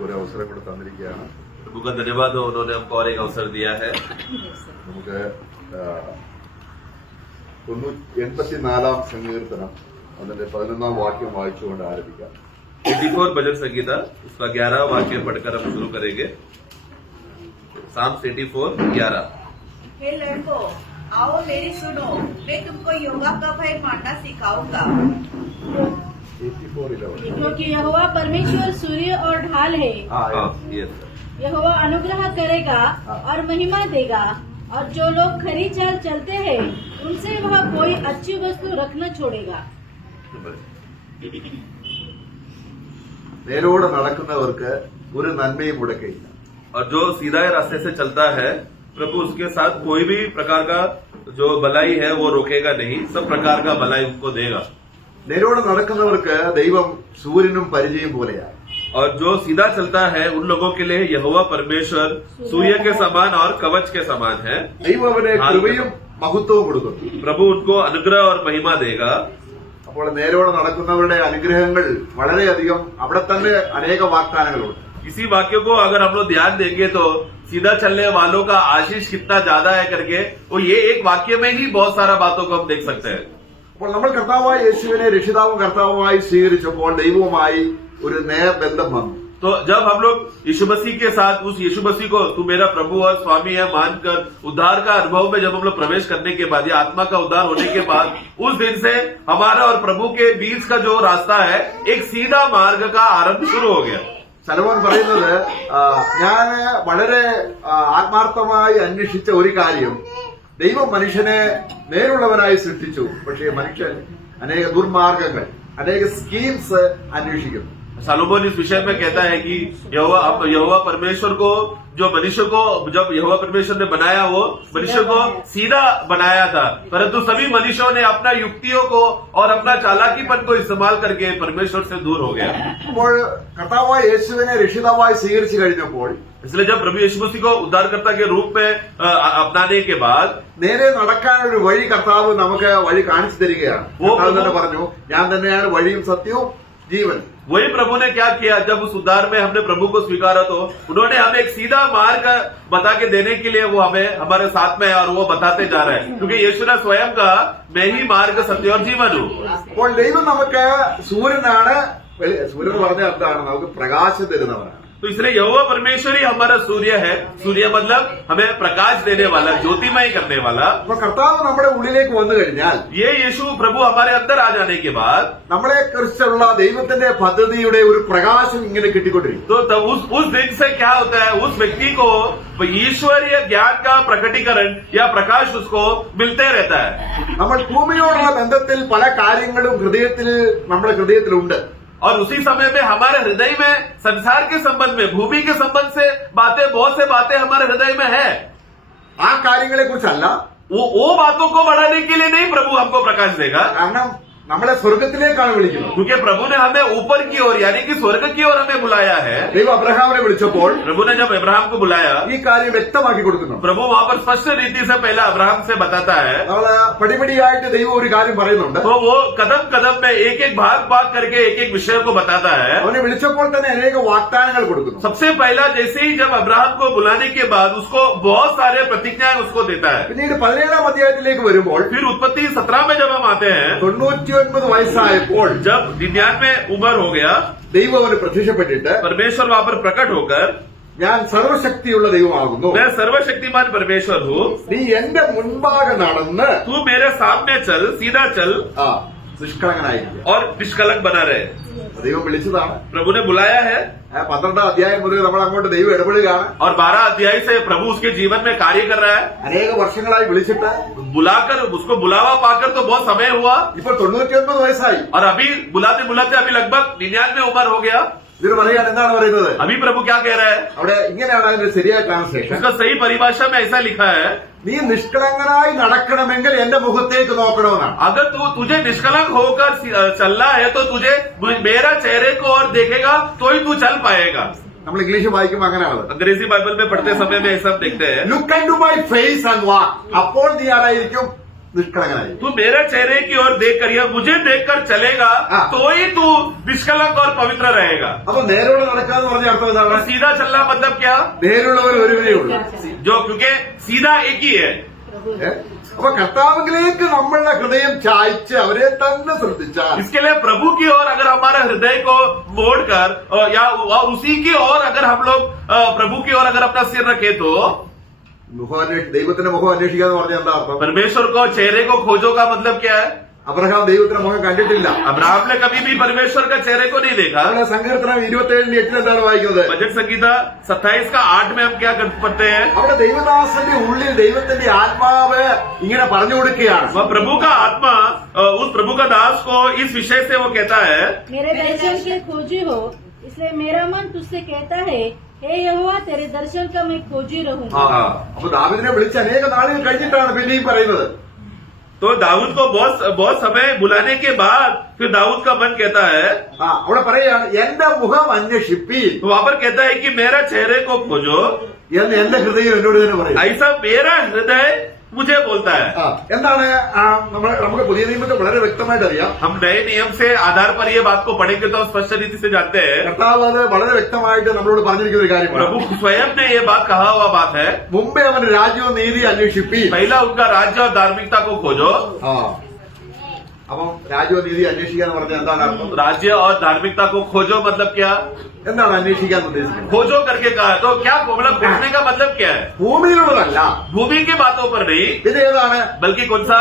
നമുക്ക് ഒരു അവസരം കൂടെ തന്നിരിക്കുകയാണ്. प्रभु का धन्यवाद हो, उन्होंने हमको और एक अवसर दिया है. നമുക്ക് 84 സങ്കീർത്തനം അതിന്റെ 11 വാക്യം വായിച്ചുകൊണ്ട് ആരംഭിക്കാം. 84 भजन संगीता उसका 11 वाक्य पढ़कर हम शुरू करेंगे. Psalms 84:11. हे लड़कों, आओ मेरी सुनो, मैं तुमको योगा का भय मानना सिखाऊंगा. 84:11. क्योंकि यहोवा परमेश्वर सूर्य और ढाल है. Yes. यहोवा अनुग्रह करेगा और महिमा देगा, और जो लोग खरी चाल चलते हैं उनसे वह कोई अच्छी वस्तु रख न छोड़ेगा. നേരോടെ നടക്കുന്നവർക്ക് ഒരു നന്മയും മുടക്കയില്ല. और जो सीधा रास्ते से चलता है, प्रभु उसके साथ कोई भी प्रकार का जो भलाई है वो रोकेगा नहीं, सब प्रकार का भलाई उनको देगा. നേരോടെ നടക്കുന്നവർക്ക് ദൈവം സൂര്യനും പരിചയം പോലെയാണ്. और जो सीधा चलता है उन लोगों के लिए यहोवा परमेश्वर सूर्य के समान और कवच के समान है. ദൈവം അവന് കൃപയും മഹത്വവും കൊടുക്കുന്നു. प्रभु उनको अनुग्रह और महिमा देगा. അപ്പോൾ നേരോടെ നടക്കുന്നവരുടെ അനുഗ്രഹങ്ങൾ വളരെയധികം അവിടെ തന്നെ അനേക വാഗ്ദാനങ്ങളുണ്ട്. इसी वाक्य को अगर हम लोग ध्यान देंगे तो सीधा चलने वालों का आशीष कितना ज्यादा है करके वो ये एक वाक्य में ही बहुत सारा बातों को हम देख सकते हैं. അപ്പോൾ നമ്മൾ കർത്താവായ യേശുവിനെ രക്ഷിതാവും കർത്താവുമായി സ്വീകരിച്ചപ്പോൾ ദൈവവുമായി ഒരു നേർബന്ധം വന്നു. तो जब हम लोग यीशु मसीह के साथ उस यीशु मसीह को तू मेरा प्रभु और स्वामी है मानकर उद्धार का अनुभव में जब हम लोग प्रवेश करने के बाद या आत्मा का उद्धार होने के बाद उस दिन से हमारा और प्रभु के बीच का जो रास्ता है एक सीधा मार्ग का आरंभ शुरू हो गया. സലോമോൻ പറയുന്നത് ഞാൻ വളരെ ആത്മാർത്ഥമായി അന്വേഷിച്ച ഒരു കാര്യം, ദൈവം മനുഷ്യനെ നേരുള്ളവനായി സൃഷ്ടിച്ചു, പക്ഷേ മനുഷ്യൻ അനേക ദുർമാർഗങ്ങൾ അനേക സ്കീംസ് അന്വേഷിക്കുന്നു. सलोमोन इस विषय में कहता है कि यहोवा परमेश्वर को जो मनुष्य को जब यहोवा परमेश्वर ने बनाया वो मनुष्य को सीधा बनाया था, परंतु सभी मनुष्यों ने अपना युक्तियों को और अपना चालाकीपन को इस्तेमाल करके परमेश्वर से दूर हो गया. അപ്പോൾ കർത്താവായ യേശുവിനെ രക്ഷിതാവായി സ്വീകരിച്ചു കഴിഞ്ഞപ്പോൾ इसलिए जब प्रभु यीशु मसीह को उद्धारकर्ता के रूप में अपनाने के बाद നേരെ നടക്കാൻ ഒരു വഴി കർത്താവ് നമുക്ക് വഴി കാണിച്ചു തരികയാണ്. കർത്താവ് തന്നെ പറഞ്ഞു, ഞാൻ തന്നെയാണ് വഴിയും സത്യവും ജീവനും. वही प्रभु ने क्या किया, जब उस उद्धार में हमने प्रभु को स्वीकारा तो उन्होंने हमें एक सीधा मार्ग बता के देने के लिए वो हमें हमारे साथ में है और वो बताते जा रहे हैं, क्योंकि यीशु ने स्वयं कहा मैं ही मार्ग सत्य और जीवन हूँ. അപ്പോൾ ദൈവം നമുക്ക് സൂര്യനാണ്. സൂര്യൻ എന്ന് പറഞ്ഞാൽ എന്താണ്? നമുക്ക് പ്രകാശം തരുന്നവനാണ്. तो इसलिए यहोवा परमेश्वर ही हमारा सूर्य है. सूर्य मतलब हमें प्रकाश देने वाला, ज्योतिमय करने वाला. അപ്പൊ കർത്താവ് നമ്മുടെ ഉള്ളിലേക്ക് വന്നു കഴിഞ്ഞാൽ ये यीशु प्रभु हमारे अंदर आ जाने के बाद നമ്മളെ കുറിച്ചുള്ള ദൈവത്തിന്റെ പദ്ധതിയുടെ ഒരു പ്രകാശം ഇങ്ങനെ കിട്ടിക്കൊണ്ടിരിക്കും. तो तब उस दिन से क्या होता है, उस व्यक्ति को ईश्वरीय ज्ञान का प्रकटीकरण या प्रकाश उसको मिलते रहता है. നമ്മൾ ഭൂമിയോടുള്ള ബന്ധത്തിൽ പല കാര്യങ്ങളും നമ്മുടെ ഹൃദയത്തിലുണ്ട്. और उसी समय में हमारे हृदय में संसार के संबंध में, भूमि के संबंध से बातें, बहुत से बातें हमारे हृदय में है. ആ കാര്യങ്ങളെ കുറിച്ചല്ല, वो बातों को बढ़ाने के लिए नहीं प्रभु हमको प्रकाश देगा, കാരണം നമ്മളെ സ്വർഗത്തിലേക്കാണ് വിളിക്കുന്നത്. क्योंकि प्रभु ने हमें ऊपर की ओर यानी कि स्वर्ग की ओर हमें बुलाया है. ദൈവം അബ്രഹാമിനെ വിളിച്ചപ്പോൾ प्रभु ने जब अब्राहम को बुलाया, ഈ കാര്യം വ്യക്തമാക്കി കൊടുക്കുന്നു. प्रभु वहां पर स्पष्ट रीति से पहला अब्राहम से बताता है. നമ്മള് പടിപടിയായിട്ട് ദൈവം ഒരു കാര്യം പറയുന്നുണ്ട്. तो वो कदम कदम में एक एक भाग करके एक एक विषय को बताता है. അവനെ വിളിച്ചപ്പോൾ തന്നെ അനേക വാഗ്ദാനങ്ങൾ കൊടുക്കുന്നു. सबसे पहला जैसे ही जब अब्राहम को बुलाने के बाद उसको बहुत सारे प्रतिज्ञाएं उसको देता है. പിന്നീട് 17 അധ്യായത്തിലേക്ക് വരുമ്പോൾ फिर उत्पत्ति 17 में जब हम आते हैं, 99 വയസ്സായപ്പോൾ जब 99 उम्र हो गया, ദൈവം അവന് പ്രത്യക്ഷപ്പെട്ടിട്ട് परमेश्वर वहां पर प्रकट होकर ഞാൻ സർവശക്തിയുള്ള ദൈവമാകുന്നു, मैं सर्वशक्तिमान परमेश्वर हूँ, നീ എന്റെ മുൻപാകെ നടന്ന് तू मेरे सामने चल, सीधा चल നിഷ്കളങ്കനായിരിക്കുക. और निष्कलंक बना रहे. ദൈവം വിളിച്ചതാണ്. प्रभु ने बुलाया है 12 അധ്യായം മുതൽ നമ്മൾ അങ്ങോട്ട് ദൈവം ഇടപെടുകയാണ്. और 12 अध्याय से प्रभु उसके जीवन में कार्य कर रहा है. അനേക വർഷങ്ങളായി വിളിച്ചിട്ട് बुलाकर उसको बुलावा पाकर तो बहुत समय हुआ, ഇപ്പോൾ 99 वयस्സായി. और अभी बुलाते बुलाते अभी लगभग 99 उम्र हो गया. ഇതിന് പറയാൻ എന്താണ് പറയുന്നത്? अभी प्रभु क्या कह रहा है, അവിടെ ഇങ്ങനെയാണ് അതിന്റെ ശരിയായ ട്രാൻസ്ലേഷൻ. उसका सही परिभाषा में ऐसा लिखा है, നീ നിഷ്കളങ്കനായി നടക്കണമെങ്കിൽ എന്റെ മുഖത്തേക്ക് നോക്കണമെന്നാണ്. अगर तुझे निष्कलंक होकर चलना है तो तुझे मेरा चेहरे को और देखेगा तो ही तू चल पाएगा. നമ്മൾ ഇംഗ്ലീഷ് വായിക്കുമ്പോൾ അങ്ങനെയാണ്. अंग्रेजी बाइबल में पढ़ते समय में ये सब देखते हैं. Look into my face and walk. അപ്പോൾ നീ ആരായിരിക്കും? നിഷ്കളങ്കനായി. तू मेरे चेहरे की ओर देखकर या मुझे देखकर चलेगा हाँ। तो ही तू निष्कलंक और पवित्र रहेगा. അപ്പൊ നേരോടെ നടക്കാന്ന് പറഞ്ഞ അർത്ഥം और എന്താണ്? सीधा चलना मतलब क्या? നേരുള്ളവർ ഒരുവനേ ഉള്ളൂ. जो क्योंकि सीधा एक ही है. ഏ? അപ്പൊ കർത്താവിലേക്ക് നമ്മളുടെ ഹൃദയം ചായ്ച്ച് അവരെ തന്നെ ശ്രദ്ധിച്ചാൽ इसके लिए प्रभु की ओर अगर हमारा हृदय को मोड़कर या और उसी की ओर अगर हम लोग प्रभु की ओर अगर अपना सिर रखे तो ദൈവത്തിന്റെ മുഖം അന്വേഷിക്കാന്ന് പറഞ്ഞ എന്താ അർത്ഥം? परमेश्वर को चेहरे को खोजो का मतलब क्या है? അബ്രഹാം ദൈവത്തിന്റെ മുഖം കണ്ടിട്ടില്ല. अब्राहम ने कभी भी परमेश्वर का चेहरे को नहीं देखा. അവിടെ സങ്കീർത്തനം 27:8 എന്താണ് വായിക്കുന്നത്? भजन संगीता 27:8 में हम क्या पढ़ते हैं? അവിടെ ദൈവദാസന്റെ ഉള്ളിൽ ദൈവത്തിന്റെ ആത്മാവ് ഇങ്ങനെ പറഞ്ഞു കൊടുക്കുകയാണ്. वह प्रभु का आत्मा उस प्रभु का दास को इस विषय से वो कहता है, मेरे दर्शन के खोजी हो, इसलिए मेरा मन तुझसे कहता है, हे यहोवा तेरे दर्शन का मैं खोजी ആ, रहूंगा. അപ്പൊ ദാവീദിനെ വിളിച്ച് അനേക നാളുകൾ കഴിഞ്ഞിട്ടാണ് പിന്നെയും പറയുന്നത്. तो दाऊद को बहुत समय बुलाने के बाद फिर दाऊद का मन कहता है, അവിടെ പറയുകയാണ് എന്റെ മുഖം അന്വേഷിപ്പീൻ तो वहां पर कहता है कि मेरा चेहरे को खोजो. എന്ന് എന്റെ ഹൃദയം എന്നോട് തന്നെ പറയും. ऐसा मेरा हृदय मुझे बोलता है. എന്താണ് നമുക്ക് പുതിയ നിയമത്തിൽ വളരെ വ്യക്തമായിട്ട് അറിയാം. हम नए नियम से आधार पर ये बात को पढ़ेंगे तो हम स्पष्ट रीति से जानते हैं. കർത്താവ് അത് വളരെ വ്യക്തമായിട്ട് നമ്മളോട് പറഞ്ഞിരിക്കുന്ന ഒരു കാര്യമാണ്. प्रभु स्वयं ने ये बात कहा हुआ बात है. മുമ്പേ അവൻ രാജ്യവും നീതി അന്വേഷിപ്പീൻ. पहला उनका राज्य और धार्मिकता को खोजो. അപ്പം രാജ്യവും നീതി അന്വേഷിക്കുക എന്ന് പറഞ്ഞാൽ എന്താണ് അർത്ഥം? राज्य और धार्मिकता को खोजो मतलब क्या? എന്താണ് അന്വേഷിക്കാൻ ഉദ്ദേശിക്കുന്നത്? खोजो करके कहा तो क्या मतलब खोजने का मतलब क्या है? ഭൂമിയിലുള്ളതല്ല, भूमि की बातों पर नहीं, ഇത് ഏതാണ്? बल्कि कौन सा?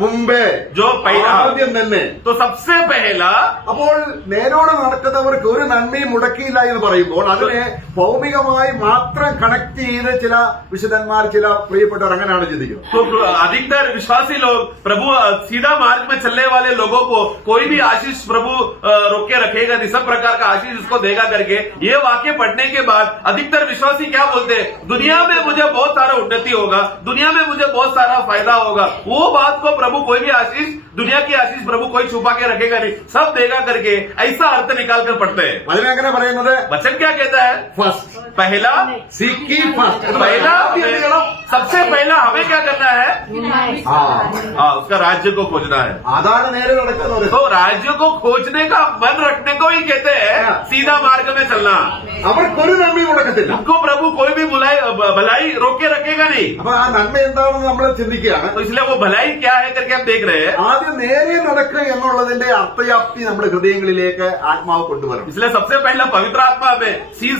മുമ്പേ जो पहला, ആദ്യം തന്നെ. तो सबसे पहला. അപ്പോൾ നേരോടെ നടക്കുന്നവർക്ക് ഒരു നന്മയും മുടക്കിയില്ല എന്ന് പറയുമ്പോൾ അതിനെ ഭൗമികമായി മാത്രം കണക്ട് ചെയ്ത് ചില വിശുദ്ധന്മാർ ചില പ്രിയപ്പെട്ടവർ അങ്ങനെയാണ് ചിന്തിക്കുന്നത്. तो अधिकतर विश्वासी लोग प्रभु सीधा मार्ग में चलने वाले लोगों को कोई भी आशीष प्रभु रोक के रखेगा नहीं, सब प्रकार का आशीष उसको देगा करके ये वाक्य पढ़ने के बाद अधिकतर विश्वासी क्या बोलते हैं? दुनिया में मुझे बहुत सारा उन्नति होगा, दुनिया में मुझे बहुत सारा फायदा होगा. वो बात को प्रभु कोई भी आशीष, दुनिया की आशीष प्रभु कोई छुपा के रखेगा नहीं, सब देगा करके ऐसा अर्थ निकाल कर पढ़ते हैं. അതിനെങ്ങനെ പറയുന്നത്? वचन क्या कहता है? ഫസ്റ്റ് पहला, സീക്ക് ഫസ്റ്റ്. पहला सबसे पहला हमें क्या करना है? हाँ, उसका राज्य को खोजना है. അതാണ് നേരെ നടക്കുന്നത്. तो राज्य को खोजने का मन रखने को ही कहते हैं सीधा मार्ग में चलना. അവർക്കൊരു നന്മയും മുടക്കത്തില്ല. उनको प्रभु कोई भी भलाई रोक के रखेगा नहीं. അപ്പൊ ആ നന്മ എന്താണെന്ന് നമ്മൾ ചിന്തിക്കുകയാണ്. तो इसलिए वो भलाई क्या है करके हम देख रहे हैं. ആദ്യം നേരെ നടക്കുക എന്നുള്ളതിന്റെ അർത്ഥവ്യാപ്തി നമ്മുടെ ഹൃദയങ്ങളിലേക്ക് ആത്മാവ് കൊണ്ടുവരണം. इसलिए सबसे पहला पवित्र आत्मा में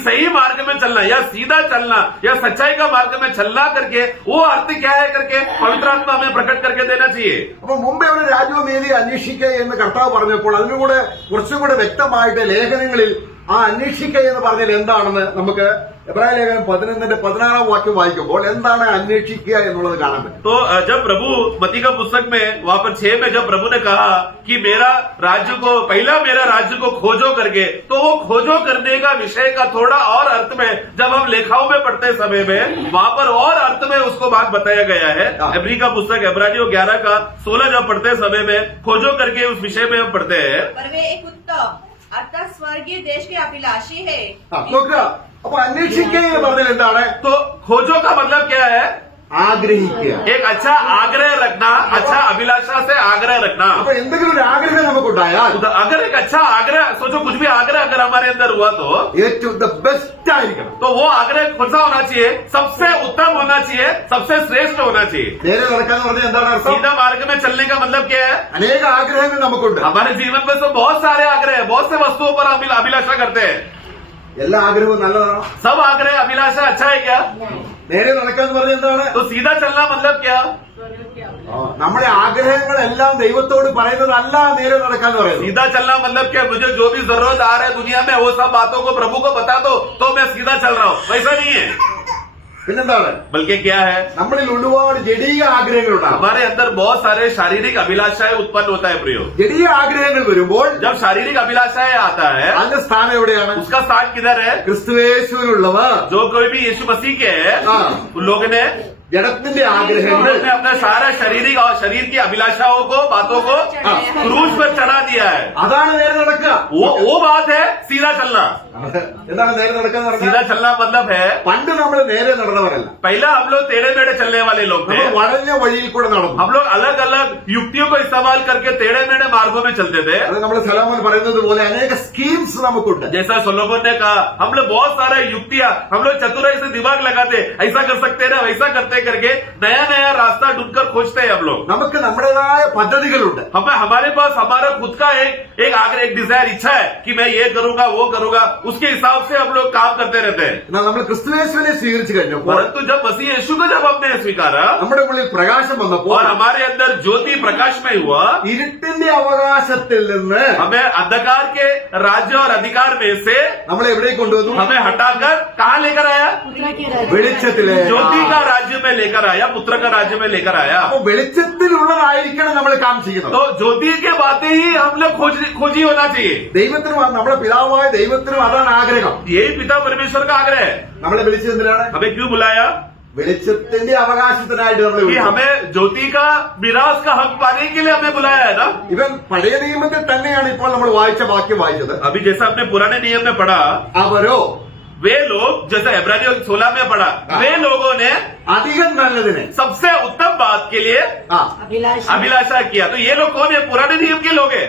सही मार्ग में चलना या सीधा चलना या सच्चाई का मार्ग में चलना करके वो अर्थ क्या है करके पवित्र आत्मा में प्रकट करके देना चाहिए. അപ്പൊ മുമ്പേ ഒരു രാജ്യവും നീതി അന്വേഷിക്കുക എന്ന് കർത്താവ് പറഞ്ഞപ്പോൾ അതിനുകൂടെ കുറച്ചും കൂടെ വ്യക്തമായിട്ട് ലേഖനങ്ങളിൽ ആ അന്വേഷിക്കുക എന്ന് പറഞ്ഞാൽ എന്താണെന്ന് നമുക്ക് എബ്രായ ലേഖനം 11:16 വാക്യം വായിക്കുമ്പോൾ എന്താണ് അന്വേഷിക്കുക എന്നുള്ളത് കാണാൻ പറ്റും. तो जब प्रभु मती का पुस्तक में वहां पर 6 में जब प्रभु ने कहा कि मेरा राज्य को पहला मेरा राज्य को खोजो करके, तो वो खोजो करने का विषय का थोड़ा और अर्थ में जब हम लेखाओं में पढ़ते समय में वहां पर और अर्थ में उसको बात बताया गया है. इब्री का पुस्तक इब्रानियों 11:16 जब पढ़ते समय में खोजो करके उस विषय में हम पढ़ते हैं. पर वे एक उत्तम अर्थात स्वर्गीय देश के अभिलाषी है. നോക്കുക, അപ്പൊ അന്വേഷിക്കുക എന്ന് പറഞ്ഞാൽ എന്താണ്? तो खोजो का मतलब क्या है? ആഗ്രഹിക്കുക. एक अच्छा आग्रह रखना, अच्छा अभिलाषा से आग्रह रखना. അപ്പൊ എന്തെങ്കിലും ഒരു ആഗ്രഹം നമുക്കുണ്ടായാൽ अगर एक अच्छा आग्रह, सोचो कुछ भी आग्रह अगर हमारे अंदर हुआ तो ഏറ്റവും ദ ബെസ്റ്റ് ആയിരിക്കണം. वो आग्रह कौन सा होना चाहिए? सबसे उत्तम होना चाहिए, सबसे श्रेष्ठ होना चाहिए. നേരെ നടക്കാന്ന് പറഞ്ഞാൽ എന്താണ് അർത്ഥം? सीधा मार्ग में चलने का मतलब क्या है? അനേക ആഗ്രഹങ്ങൾ നമുക്കുണ്ട്. हमारे जीवन में तो बहुत सारे आग्रह है, बहुत से वस्तुओं पर हम अभिलाषा करते हैं. എല്ലാ ആഗ്രഹവും നല്ലതാണോ? सब आग्रह अभिलाषा अच्छा है क्या? നേരെ നടക്കാന്ന് പറഞ്ഞാൽ എന്താണ്? तो सीधा चलना मतलब क्या? നമ്മുടെ ആഗ്രഹങ്ങളെല്ലാം ദൈവത്തോട് പറയുന്നതല്ല നേരെ നടക്കാന്ന് പറയുന്നത്. सीधा चलना मतलब क्या? मुझे जो भी जरूरत आ रहा है दुनिया में वो सब बातों को प्रभु को बता दो तो मैं सीधा चल रहा हूँ, वैसा नहीं है. പിന്നെന്താണ്? बल्कि क्या है? നമ്മളിൽ ഒരുപാട് ജഡീയ ആഗ്രഹങ്ങളുണ്ടാകും. हमारे अंदर बहुत सारे शारीरिक अभिलाषाएं उत्पन्न होता है प्रियो. ജഡീയ ആഗ്രഹങ്ങൾ വരുമ്പോൾ जब शारीरिक अभिलाषाएं आता है അതിന്റെ സ്ഥാനം എവിടെയാണ്? उसका स्थान किधर है? ക്രിസ്തുയേശുവിലുള്ളവർ जो कोई भी यीशु मसीह के है हाँ। उन लोग ने ജഡത്തിന്റെ ആഗ്രഹങ്ങൾ उन्होंने अपना सारा शारीरिक और शरीर की अभिलाषाओं को बातों को क्रूज पर चढ़ा दिया है. അതാണ് നേരെ നടക്കുക. वो बात है सीधा चलना. എന്താണ് നേരെ നടക്കുക എന്ന് सीधा പറഞ്ഞാൽ चलना मतलब है പണ്ട് നമ്മൾ നേരെ നടന്നവരല്ല, पहला हम लोग टेढ़े मेढ़े चलने वाले लोग थे। നമ്മൾ വളഞ്ഞ വഴിയിൽ കൂടെ നടന്നു. हम लोग अलग अलग युक्तियों को इस्तेमाल करके टेढ़े मेढ़े मार्गों में चलते थे। അത് നമ്മൾ സലോമോൻ പറയുന്നത് പോലെ അനേക സ്കീംസ് നമുക്കുണ്ട്. जैसा सोलोमन ने कहा, हम लोग बहुत सारा युक्तियां, हम लोग चतुराई से दिमाग लगाते, ऐसा कर सकते हैं ना वैसा करते करके नया नया रास्ता ढूंढकर खोजते हैं हम लोग। നമുക്ക് നമ്മുടേതായ പദ്ധതികളുണ്ട്. हमारे पास हमारा खुद का एक आग्रह, एक डिजायर, इच्छा है कि मैं ये करूंगा वो करूंगा, उसके हिसाब से हम लोग काम करते रहते हैं। എന്നാൽ നമ്മൾ ക്രിസ്തുയേശുവിനെ സ്വീകരിച്ചു കഴിഞ്ഞപ്പോൾ, परंतु जब मसीह यीशु को जब हमने स्वीकारा നമ്മുടെ ഉള്ളിൽ പ്രകാശം വന്നപ്പോൾ, और हमारे अंदर ज्योति प्रकाशमय हुआ, ഇരുട്ടിന്റെ അവകാശത്തിൽ നിന്ന് हमें अंधकार के राज्य और अधिकार में से നമ്മളെ എവിടേക്ക് കൊണ്ടുവന്നു? हमें हटाकर कहाँ लेकर आया? पुत्र के राज्य വെളിച്ചത്തിലെ. ज्योति का राज्य में लेकर आया, पुत्र का राज्य में लेकर आया। അപ്പൊ വെളിച്ചത്തിലുള്ളതായിരിക്കണം നമ്മൾ കാംക്ഷിക്കുന്നത്. तो ज्योति के बातें ही हम लोग खोजी होना चाहिए। ദൈവത്തിനും നമ്മുടെ പിതാവായ ദൈവത്തിനും അതാണ് ആഗ്രഹം. यही पिता परमेश्वर का आग्रह है। നമ്മളെ വിളിച്ചത് എന്തിനാണ്? हमें क्यों बुलाया? വെളിച്ചത്തിന്റെ അവകാശത്തിനായിട്ട് നമ്മളെ कि വിളിച്ചു. हमें ज्योति का विरास का हक पाने के लिए हमें बुलाया है ना। ഇവൻ പഴയ നിയമത്തിൽ തന്നെയാണ് ഇപ്പോൾ നമ്മൾ വായിച്ച വാക്യം വായിച്ചത്. अभी जैसा हमने पुराने नियम में पढ़ा, അവരോ वे लोग, जैसे इब्रानियों 16 में पढ़ा, वे लोगों ने അധികം നല്ലതിനെ सबसे उत्तम बात के लिए ആ अभिलाषा किया। तो ये लोग कौन है? पुराने नियम के लोग हैं।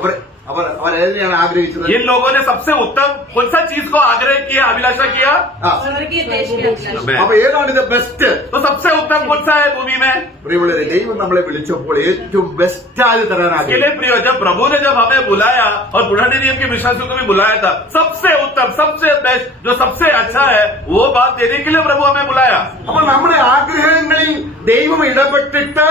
അവർ അവർ അവർ ഏതിനെയാണ് ആഗ്രഹിച്ചത്? इन लोगों ने सबसे उत्तम कौन सा चीज को आग्रह किया, अभिलाषा किया? ആ, स्वर्गीय देश की अभिलाषा। അപ്പൊ ഏതാണ് ഇത് ബെസ്റ്റ്? तो सबसे उत्तम कौन सा है भूमि में? പ്രിയമുള്ളവരെ, ദൈവം നമ്മളെ വിളിച്ചപ്പോൾ ഏറ്റവും ബെസ്റ്റായി തരാൻ इसके लिए ആഗ്രഹിച്ചു. प्रिय, जब प्रभु ने जब हमें बुलाया और पुराने नियम के विश्वासियों को भी बुलाया था, सबसे उत्तम, सबसे बेस्ट, जो सबसे अच्छा है वो बात देने के लिए प्रभु हमें बुलाया। അപ്പൊ നമ്മുടെ ആഗ്രഹങ്ങളിൽ ദൈവം ഇടപെട്ടിട്ട്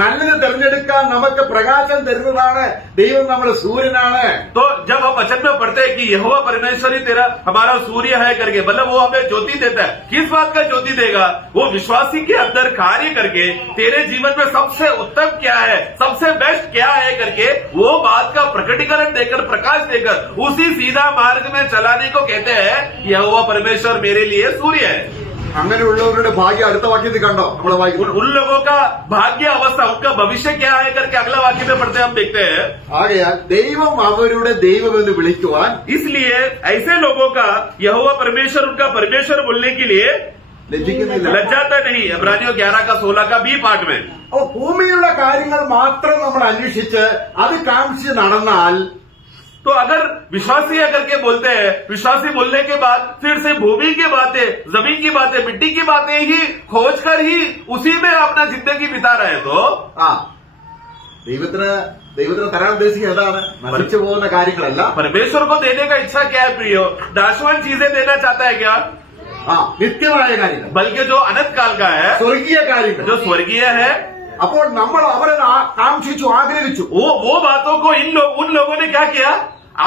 നല്ലത് തിരഞ്ഞെടുക്കാൻ നമുക്ക് പ്രകാശം തരുന്നതാണ് ദൈവം, നമ്മുടെ സൂര്യനാണ്. तो जब हम वचन में पढ़ते हैं कि यहोवा परमेश्वर ही तेरा हमारा सूर्य है करके, मतलब वो हमें ज्योति देता है। किस बात का ज्योति देगा? वो विश्वासी के अंदर कार्य करके तेरे जीवन में सबसे उत्तम क्या है, सबसे बेस्ट क्या है करके वो बात का प्रकटीकरण देकर, प्रकाश देकर उसी सीधा मार्ग में चलाने को कहते हैं यहोवा परमेश्वर मेरे लिए सूर्य है। അങ്ങനെയുള്ളവരുടെ ഭാഗ്യം അടുത്ത വാക്യത്തിൽ കണ്ടോ? നമ്മളെ വായിക്കും. उन लोगों का भाग्य अवस्था, उनका भविष्य क्या है करके अगला वाक्य में पढ़ते हम देखते हैं। ആകയാൽ ദൈവം അവരുടെ ദൈവമെന്ന് വിളിക്കുവാൻ इसलिए ऐसे लोगों का यहोवा परमेश्वर, उनका परमेश्वर बोलने के लिए ലജ്ജിക്കുന്നില്ല. लज्जाता नहीं। इब्रानियों 11 का 16 का बी पाठ में, അപ്പൊ ഭൂമിയുള്ള കാര്യങ്ങൾ മാത്രം നമ്മൾ അന്വേഷിച്ച് അത് കാംക്ഷിച്ച് നടന്നാൽ तो अगर विश्वासी है करके बोलते हैं, विश्वासी बोलने के बाद फिर से भूमि की बातें, जमीन की बातें, मिट्टी की बातें ही खोज कर ही उसी में अपना जिंदगी बिता रहे, तो ആ ദൈവത്തിന് തരാൻ ഉദ്ദേശിക്കുന്നത് എന്താണ്? മരിച്ചു പോകുന്ന കാര്യങ്ങളല്ല, परमेश्वर को देने का इच्छा क्या है प्रियो? नाशवान चीजें देना चाहता है क्या? ആ नित्यമായ കാര്യങ്ങൾ, बल्कि जो अनंत काल का है, സ്വർഗീയ കാര്യങ്ങൾ. जो स्वर्गीय है, അപ്പോൾ നമ്മൾ അവരെ കാംക്ഷിച്ചു, ആഗ്രഹിച്ചു. वो बातों को उन लोगों ने क्या किया?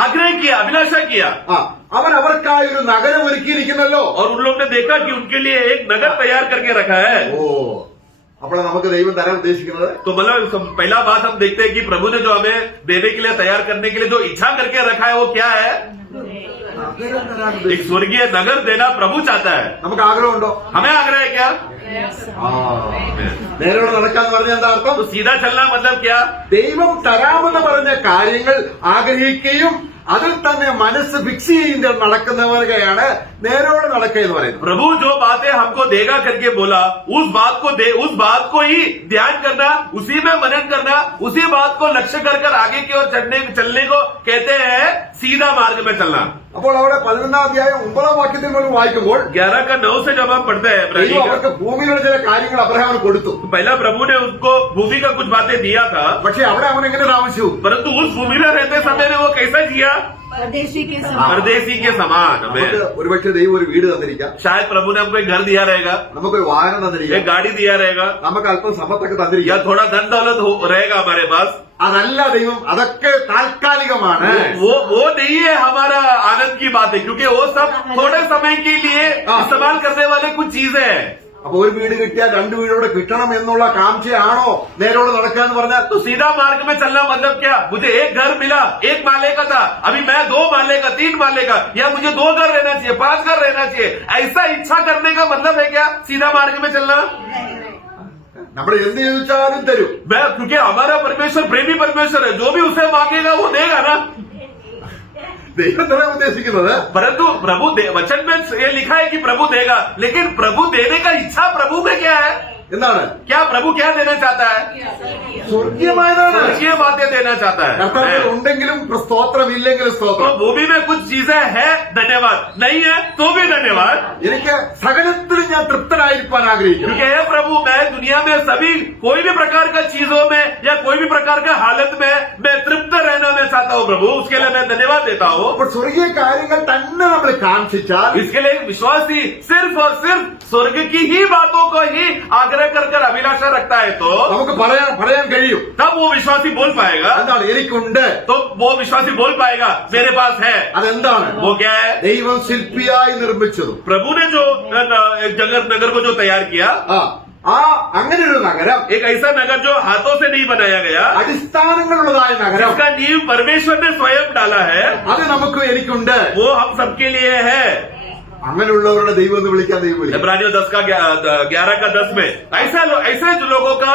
आग्रह किया, अभिलाषा किया। ആ അവർക്കായി ഒരു നഗരം ഒരുക്കിയിരിക്കുന്നല്ലോ. और उन लोगों ने देखा कि उनके लिए एक नगर तैयार करके रखा है। ഓ, അപ്പോൾ നമുക്ക് ദൈവം തരാൻ ഉദ്ദേശിക്കുന്നത് तो मतलब पहला बात हम देखते हैं कि प्रभु ने जो हमें देने के लिए, तैयार करने के लिए जो इच्छा करके रखा है वो क्या है? നഗരം തരാൻ एक ഉദ്ദേശിക്കുന്നത്. स्वर्गीय नगर देना प्रभु चाहता है। നമുക്ക് ആഗ്രഹമുണ്ടോ? हमें आग्रह है क्या? ആ നേരോടെ നടക്കാന്ന് പറഞ്ഞ എന്താ അർത്ഥം? तो सीधा चलना मतलब क्या? ദൈവം തരാമെന്ന് പറഞ്ഞ കാര്യങ്ങൾ ആഗ്രഹിക്കുകയും അതിൽ തന്നെ മനസ്സ് ഫിക്സ് ചെയ്ത് നടക്കുന്നവരെയാണ് നേരോടെ നടക്കുക എന്ന് പറയുന്നത്. प्रभु जो बातें हमको देगा करके बोला, उस बात को ही ध्यान करना, उसी में मनन करना, उसी बात को लक्ष्य कर आगे की ओर चलने को कहते हैं सीधा मार्ग में चलना। അപ്പോൾ അവിടെ 11-ാം അധ്യായം 9-ാം വാക്യത്തിൽ നമ്മൾ വായിക്കുമ്പോൾ 11 का 9 से जब हम पढ़ते हैं, ദൈവം അവർക്ക് ഭൂമിയുടെ ചില കാര്യങ്ങൾ അബ്രഹാമിന് കൊടുത്തു. पहला प्रभु ने उनको भूमि का कुछ बातें दिया था, പക്ഷെ അവിടെ അവൻ എങ്ങനെ താമസിച്ചു? परंतु उस भूमि में रहते समय में वो कैसा जिया? परदेशी के समान। परदेसी के समान। നമുക്ക് हमें ഒരുപക്ഷെ ദൈവം ഒരു വീട് തന്നിരിക്കാം, शायद प्रभु ने हमको एक घर दिया रहेगा, നമുക്കൊരു വാഹനം एक തന്നിരിക്കാം, गाड़ी दिया रहेगा, നമുക്ക് അല്പം സമ്പത്തൊക്കെ या തന്നിരിക്കാം. थोड़ा धन दौलत रहेगा हमारे पास। അതല്ല ദൈവം, അതൊക്കെ താൽക്കാലികമാണ്. वो नहीं है हमारा आनंद की बात है, क्योंकि वो सब थोड़े समय के लिए इस्तेमाल करने वाले कुछ चीजें हैं। അപ്പൊ ഒരു വീട് കിട്ടിയാൽ 2 വീടോടെ കിട്ടണം എന്നുള്ള കാംക്ഷയാണോ നേരോടെ നടക്കുക എന്ന് പറഞ്ഞാൽ? तो सीधा मार्ग में चलना मतलब क्या? मुझे एक घर मिला, 1 माले का था, अभी मैं 2 माले का, 3 माले का, या मुझे 2 घर रहना चाहिए, 5 घर रहना चाहिए, ऐसा इच्छा करने का मतलब है क्या सीधा मार्ग में चलना? നമ്മൾ എന്ത് ചോദിച്ചാലും തരും. क्योंकि हमारा परमेश्वर प्रेमी परमेश्वर है, जो भी उसे मांगेगा वो देगा ना। ദൈവം എന്താണ് ഉദ്ദേശിക്കുന്നത്? परंतु प्रभु वचन में ये लिखा है कि प्रभु देगा, लेकिन प्रभु देने का इच्छा प्रभु में क्या है? എന്താണ്? क्या प्रभु क्या देना चाहता है? സ്വർഗീയമായതാണ്. स्वर्गीय बातें देना चाहता കർത്താവ് है। ഉണ്ടെങ്കിലും സ്തോത്രം, ഇല്ലെങ്കിലും तो സ്തോത്രം. भूमि में कुछ चीजें है, धन्यवाद, नहीं है तो भी धन्यवाद, എനിക്ക് സകലത്തിലും ഞാൻ തൃപ്തനായിരിക്കാൻ ആഗ്രഹിക്കുന്നു. क्योंकि हे प्रभु मैं दुनिया में सभी कोई भी प्रकार का चीजों में या कोई भी प्रकार का हालत में मैं तृप्त रहना मैं चाहता हूँ प्रभु, उसके लिए मैं धन्यवाद देता हूँ। അപ്പോൾ സ്വർഗീയ കാര്യങ്ങൾ തന്നെ നമ്മൾ കാക്ഷിച്ചാൽ इसके लिए विश्वासी सिर्फ और सिर्फ स्वर्ग की ही बातों को ही आग्रह कर कर अभिलाषा रखता है तो നമുക്ക് പറയാൻ കഴിയും. तब वो विश्वासी बोल पाएगा, എന്താണ്? എനിക്കുണ്ട്. तो वो विश्वासी बोल पाएगा मेरे पास है। അതെന്താണ്? वो क्या है? ദൈവം ശില്പിയായി നിർമ്മിച്ചതും. प्रभु ने जो नगर को जो तैयार किया, ആ അങ്ങനെ ഒരു നഗരം, एक ऐसा नगर जो हाथों से नहीं बनाया गया, അടിസ്ഥാനങ്ങളുള്ളതായ നഗരം, जिसका नींव परमेश्वर ने स्वयं डाला है, അത് നമുക്ക് എനിക്കുണ്ട്. वो हम सबके लिए है। അങ്ങനെയുള്ളവരുടെ ദൈവം എന്ന് വിളിക്കാൻ ദൈവം വിളിക്കും. इब्रानियों 10 का 11 का 10 में ऐसे जो लोगों का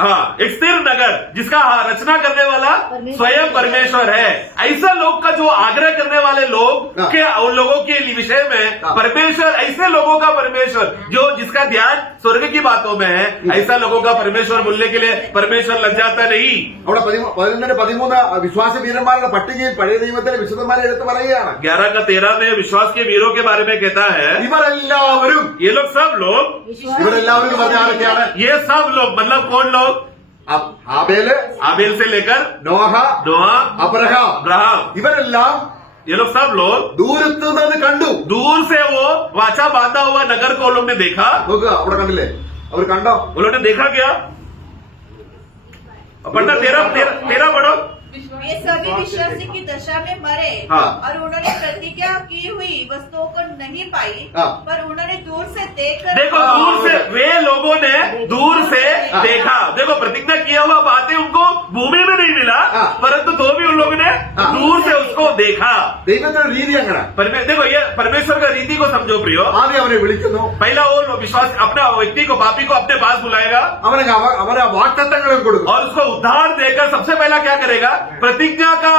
हाँ एक स्थिर नगर जिसका रचना करने वाला स्वयं परमेश्वर है, ऐसा लोग का जो आग्रह करने वाले लोग के उन लोगों के विषय में परमेश्वर, ऐसे लोगों का परमेश्वर जो जिसका ध्यान स्वर्ग की बातों में है, ऐसा लोगों का परमेश्वर बोलने के लिए परमेश्वर लग जाता नहीं। അവിടെ 11-13 വിശ്വാസ വീരന്മാരുടെ പട്ടികയിൽ പഴയ നിയമത്തിലെ വിശുദ്ധന്മാരെ എടുത്ത് പറയുകയാണ്. 11 का 13 में विश्वास के वीरों के बारे में कहता है, ഇവരെല്ലാവരും, ये लोग सब लोग, ഇവരെല്ലാവരും എന്ന് പറഞ്ഞ ആരൊക്കെയാണ്? ये सब लोग मतलब कौन लोग? ആബേല്, आबेल से लेकर നോഹ, नोआ, അബ്രഹാം, अब्राहम, ഇവരെല്ലാം ये लोग सब लोग ദൂരത്ത് നിന്ന് കണ്ടു. दूर से वो वाचा बांधा हुआ नगर को लोग ने देखा। നോക്കുക, അവിടെ കണ്ടില്ലേ? അവർ കണ്ടോ? वो लोग ने देखा क्या? पढ़ना 13 पढ़ो। ये सभी विश्वासी की दशा में मरे हाँ। और उन्होंने प्रतिज्ञा की हुई वस्तुओं को नहीं पाई, हाँ। पर उन्होंने दूर से देखकर देखो दूर से वे लोगों ने दूर से देखा। देखो प्रतिज्ञा किया हुआ बातें उनको भूमि में नहीं मिला, हाँ। परंतु तो भी उन लोगों ने हाँ। दूर से उसको देखा। ദൈവത്തിന്റെ രീതി അങ്ങനെ. देखो ये परमेश्वर का रीति को समझो प्रियो। ആദ്യം അവനെ വിളിക്കുന്നു, पहला वो विश्वास अपना व्यक्ति को, पापी को अपने पास बुलाएगा അവനെ വാഗ്ദത്തങ്ങളും കൊടുക്കും. और उसको उद्धार देकर सबसे पहला क्या करेगा? प्रतिज्ञा का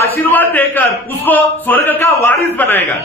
आशीर्वाद देकर उसको स्वर्ग का वारिस बनाएगा।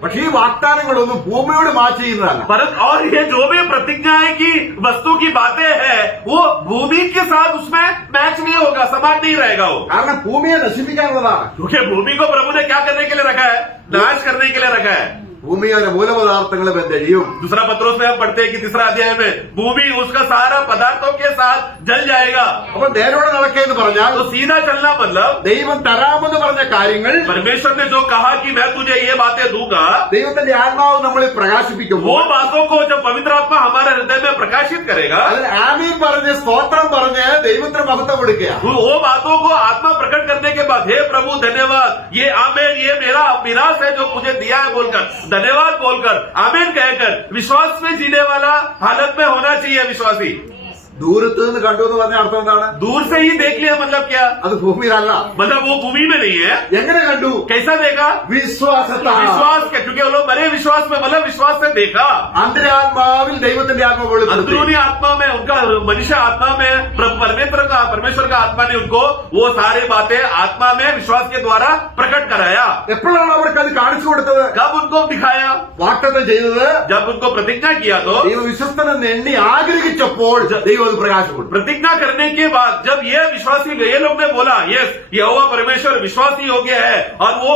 പക്ഷേ ഈ വാഗ്ദാനങ്ങളൊന്നും ഭൂമിയോട് മാച്ച് ചെയ്യുന്നതല്ല. परंतु और ये जो भी प्रतिज्ञाएं की वस्तु की बातें हैं वो भूमि के साथ उसमें मैच नहीं होगा, समान नहीं रहेगा वो, കാരണം ഭൂമിയെ നശിപ്പിക്കാനുള്ളതാണ്. क्योंकि भूमि को प्रभु ने क्या करने के लिए रखा है? नाश करने के लिए रखा है। ഭൂമിയുടെ മൂലപദാർത്ഥങ്ങളും എന്തെയും. दूसरा पत्रोस में हम पढ़ते हैं कि 3 अध्याय में भूमि उसका सारा पदार्थों के साथ जल जाएगा। അപ്പൊ നേരോടെ നടക്കേന്ന് പറഞ്ഞാൽ तो सीधा चलना मतलब ദൈവം തരാമെന്ന് പറഞ്ഞ കാര്യങ്ങൾ परमेश्वर ने जो कहा कि मैं तुझे ये बातें दूंगा, ദൈവത്തിന്റെ ആത്മാവ് നമ്മളിൽ वो പ്രകാശിപ്പിക്കുമ്പോൾ बातों को जब पवित्र आत्मा हमारे हृदय में प्रकाशित करेगा, അതിന് ആമീൻ പറഞ്ഞ് സ്തോത്രം പറഞ്ഞ് ദൈവത്തിന് മഹത്വം കൊടുക്കുക. वो बातों को आत्मा प्रकट करने के बाद हे प्रभु धन्यवाद, ये आमेन, ये मेरा मिरास है जो मुझे दिया है बोलकर धन्यवाद बोलकर आमेन कहकर विश्वास में जीने वाला हालत में होना चाहिए विश्वासी। ദൂരത്ത് നിന്ന് കണ്ടു എന്ന് പറഞ്ഞ അർത്ഥം എന്താണ്? दूर से ही देख लिया मतलब क्या? അത് ഭൂമിയിലല്ല. मतलब वो भूमि में नहीं है। എങ്ങനെ കണ്ടു? कैसा देखा? വിശ്വാസത്താൽ. विश्वास के, क्योंकि वो लोग मरे विश्वास में, मतलब विश्वास से देखा। അന്തരാത്മാവിൽ ദൈവത്തിന്റെ ആത്മാവ് വെളിപ്പെടുത്തി. अंदरूनी आत्मा में उनका, मनुष्य आत्मा में परमेश्वर का आत्मा ने उनको वो सारी बातें आत्मा में विश्वास के द्वारा प्रकट कराया। എപ്പോഴാണ് അവർക്ക് അത് കാണിച്ചു കൊടുത്തത്? कब उनको दिखाया? വാഗ്ദത്തം ചെയ്തത് जब उनको प्रतिज्ञा किया तो ദൈവ വിശ്വസ്തനെന്ന് എണ്ണി ആഗ്രഹിച്ചപ്പോൾ ദൈവം അത് പ്രകാശപ്പെട്ടു. प्रतिज्ञा करने के बाद जब ये विश्वासी, ये लोग ने बोला यस यहोवा परमेश्वर विश्वासी हो गया है और वो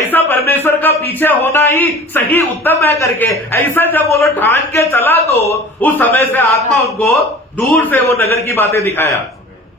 ऐसा परमेश्वर का पीछे होना ही सही उत्तम है करके ऐसा जब वो लोग ठान के चला तो उस समय से आत्मा उनको दूर से वो नगर की बातें दिखाया।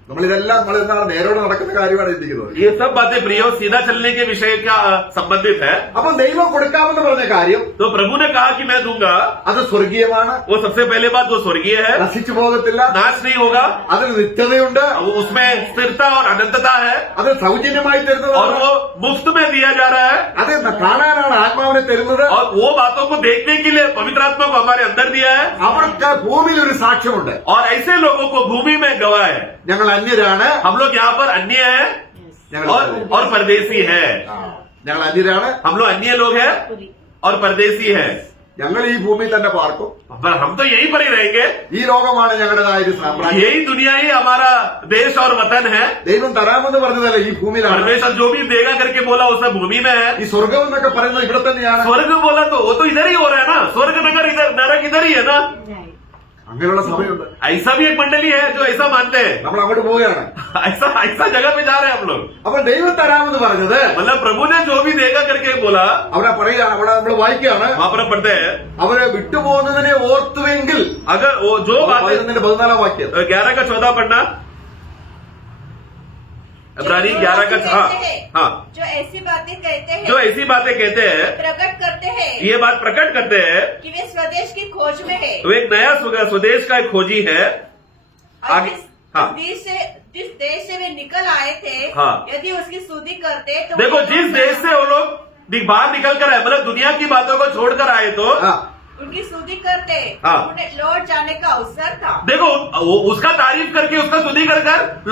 നമ്മളിതെല്ലാം നമ്മളെന്താണ് നേരോടെ നടക്കുന്ന കാര്യമാണ് ചിന്തിക്കുന്നത്. ये सब बातें प्रियो सीधा चलने के विषय का संबंधित है। അപ്പൊ ദൈവം കൊടുക്കാമെന്ന് പറഞ്ഞ കാര്യം तो प्रभु ने कहा कि मैं दूंगा, അത് സ്വർഗീയമാണ്. वो सबसे पहले बात वो स्वर्गीय है, നശിച്ചു പോകത്തില്ല. नाश नहीं होगा, അതിന് നിത്യതയുണ്ട്. उसमें स्थिरता और अनंतता है അത് സൗജന്യമായി और തരുന്നതാണ്. वो मुफ्त में दिया जा रहा है അത് കാണാനാണ് ആത്മാവിനെ തരുന്നത്. और वो बातों को देखने के लिए पवित्र आत्मा को हमारे अंदर दिया है അവർക്ക് ഭൂമിയിൽ ഒരു സാക്ഷ്യമുണ്ട്. और ऐसे लोगों को भूमि में गवाह है। ഞങ്ങൾ അന്യരാണ്. हम लोग यहाँ पर अन्य है और परदेसी है। ഞങ്ങൾ അന്യരാണ്. हम लोग अन्य लोग हैं और परदेसी है। ഞങ്ങൾ ഈ ഭൂമിയിൽ തന്നെ പാർക്കും, पर हम तो यहीं पर ही रहेंगे, ഈ ലോകമാണ് ഞങ്ങളുടേതായ ഒരു സാമ്രാജ്യം. यही दुनिया ही हमारा देश और वतन है. ദൈവം തരാമെന്ന് പറഞ്ഞതല്ല ഈ ഭൂമിയിലാണ്. परमेश्वर जो भी देगा करके बोला उसने भूमि में है. ഈ സ്വർഗം എന്നൊക്കെ പറയുന്നത് ഇവിടെ തന്നെയാണ്. स्वर्ग बोला तो वो तो इधर ही हो रहा है ना, स्वर्ग नगर इधर, नरक इधर ही है ना. അങ്ങനെയുള്ള സമയമുണ്ട്. ऐसा भी एक मंडली है जो ऐसा मानते हैं. നമ്മൾ അങ്ങോട്ട് പോവുകയാണ്. ऐसा ऐसा जगह पे जा रहे हैं हम लोग. അപ്പൊ ദൈവം തരാമെന്ന് പറഞ്ഞത് मतलब प्रभु ने जो भी देगा करके बोला, അവിടെ പറയുകയാണ്, അവിടെ നമ്മൾ വായിക്കുകയാണ്, वहां पर हम पढ़ते हैं, അവരെ വിട്ടുപോകുന്നതിനെ ഓർത്തുവെങ്കിൽ. अगर वो जो बात 14 വാക്യം 11 का 14 पढ़ना, इब्रानी 11 का, हाँ, जो ऐसी बातें कहते हैं, जो ऐसी बातें कहते हैं, प्रकट करते हैं ये बात प्रकट करते हैं कि वे स्वदेश की खोज में है. तो एक नया स्वदेश का एक खोजी है. और आगे, हाँ. जिस देश से वे निकल आए थे, हाँ. यदि उसकी स्तुति करते तो देखो, जिस देश से वो लोग बाहर निकल कर आए, मतलब दुनिया की बातों को छोड़कर आए, तो ആ, उनकी स्तुति करते, हाँ. उन्हें लौट जाने का अवसर था. देखो उसका तारीफ करके उसका स्तुति कर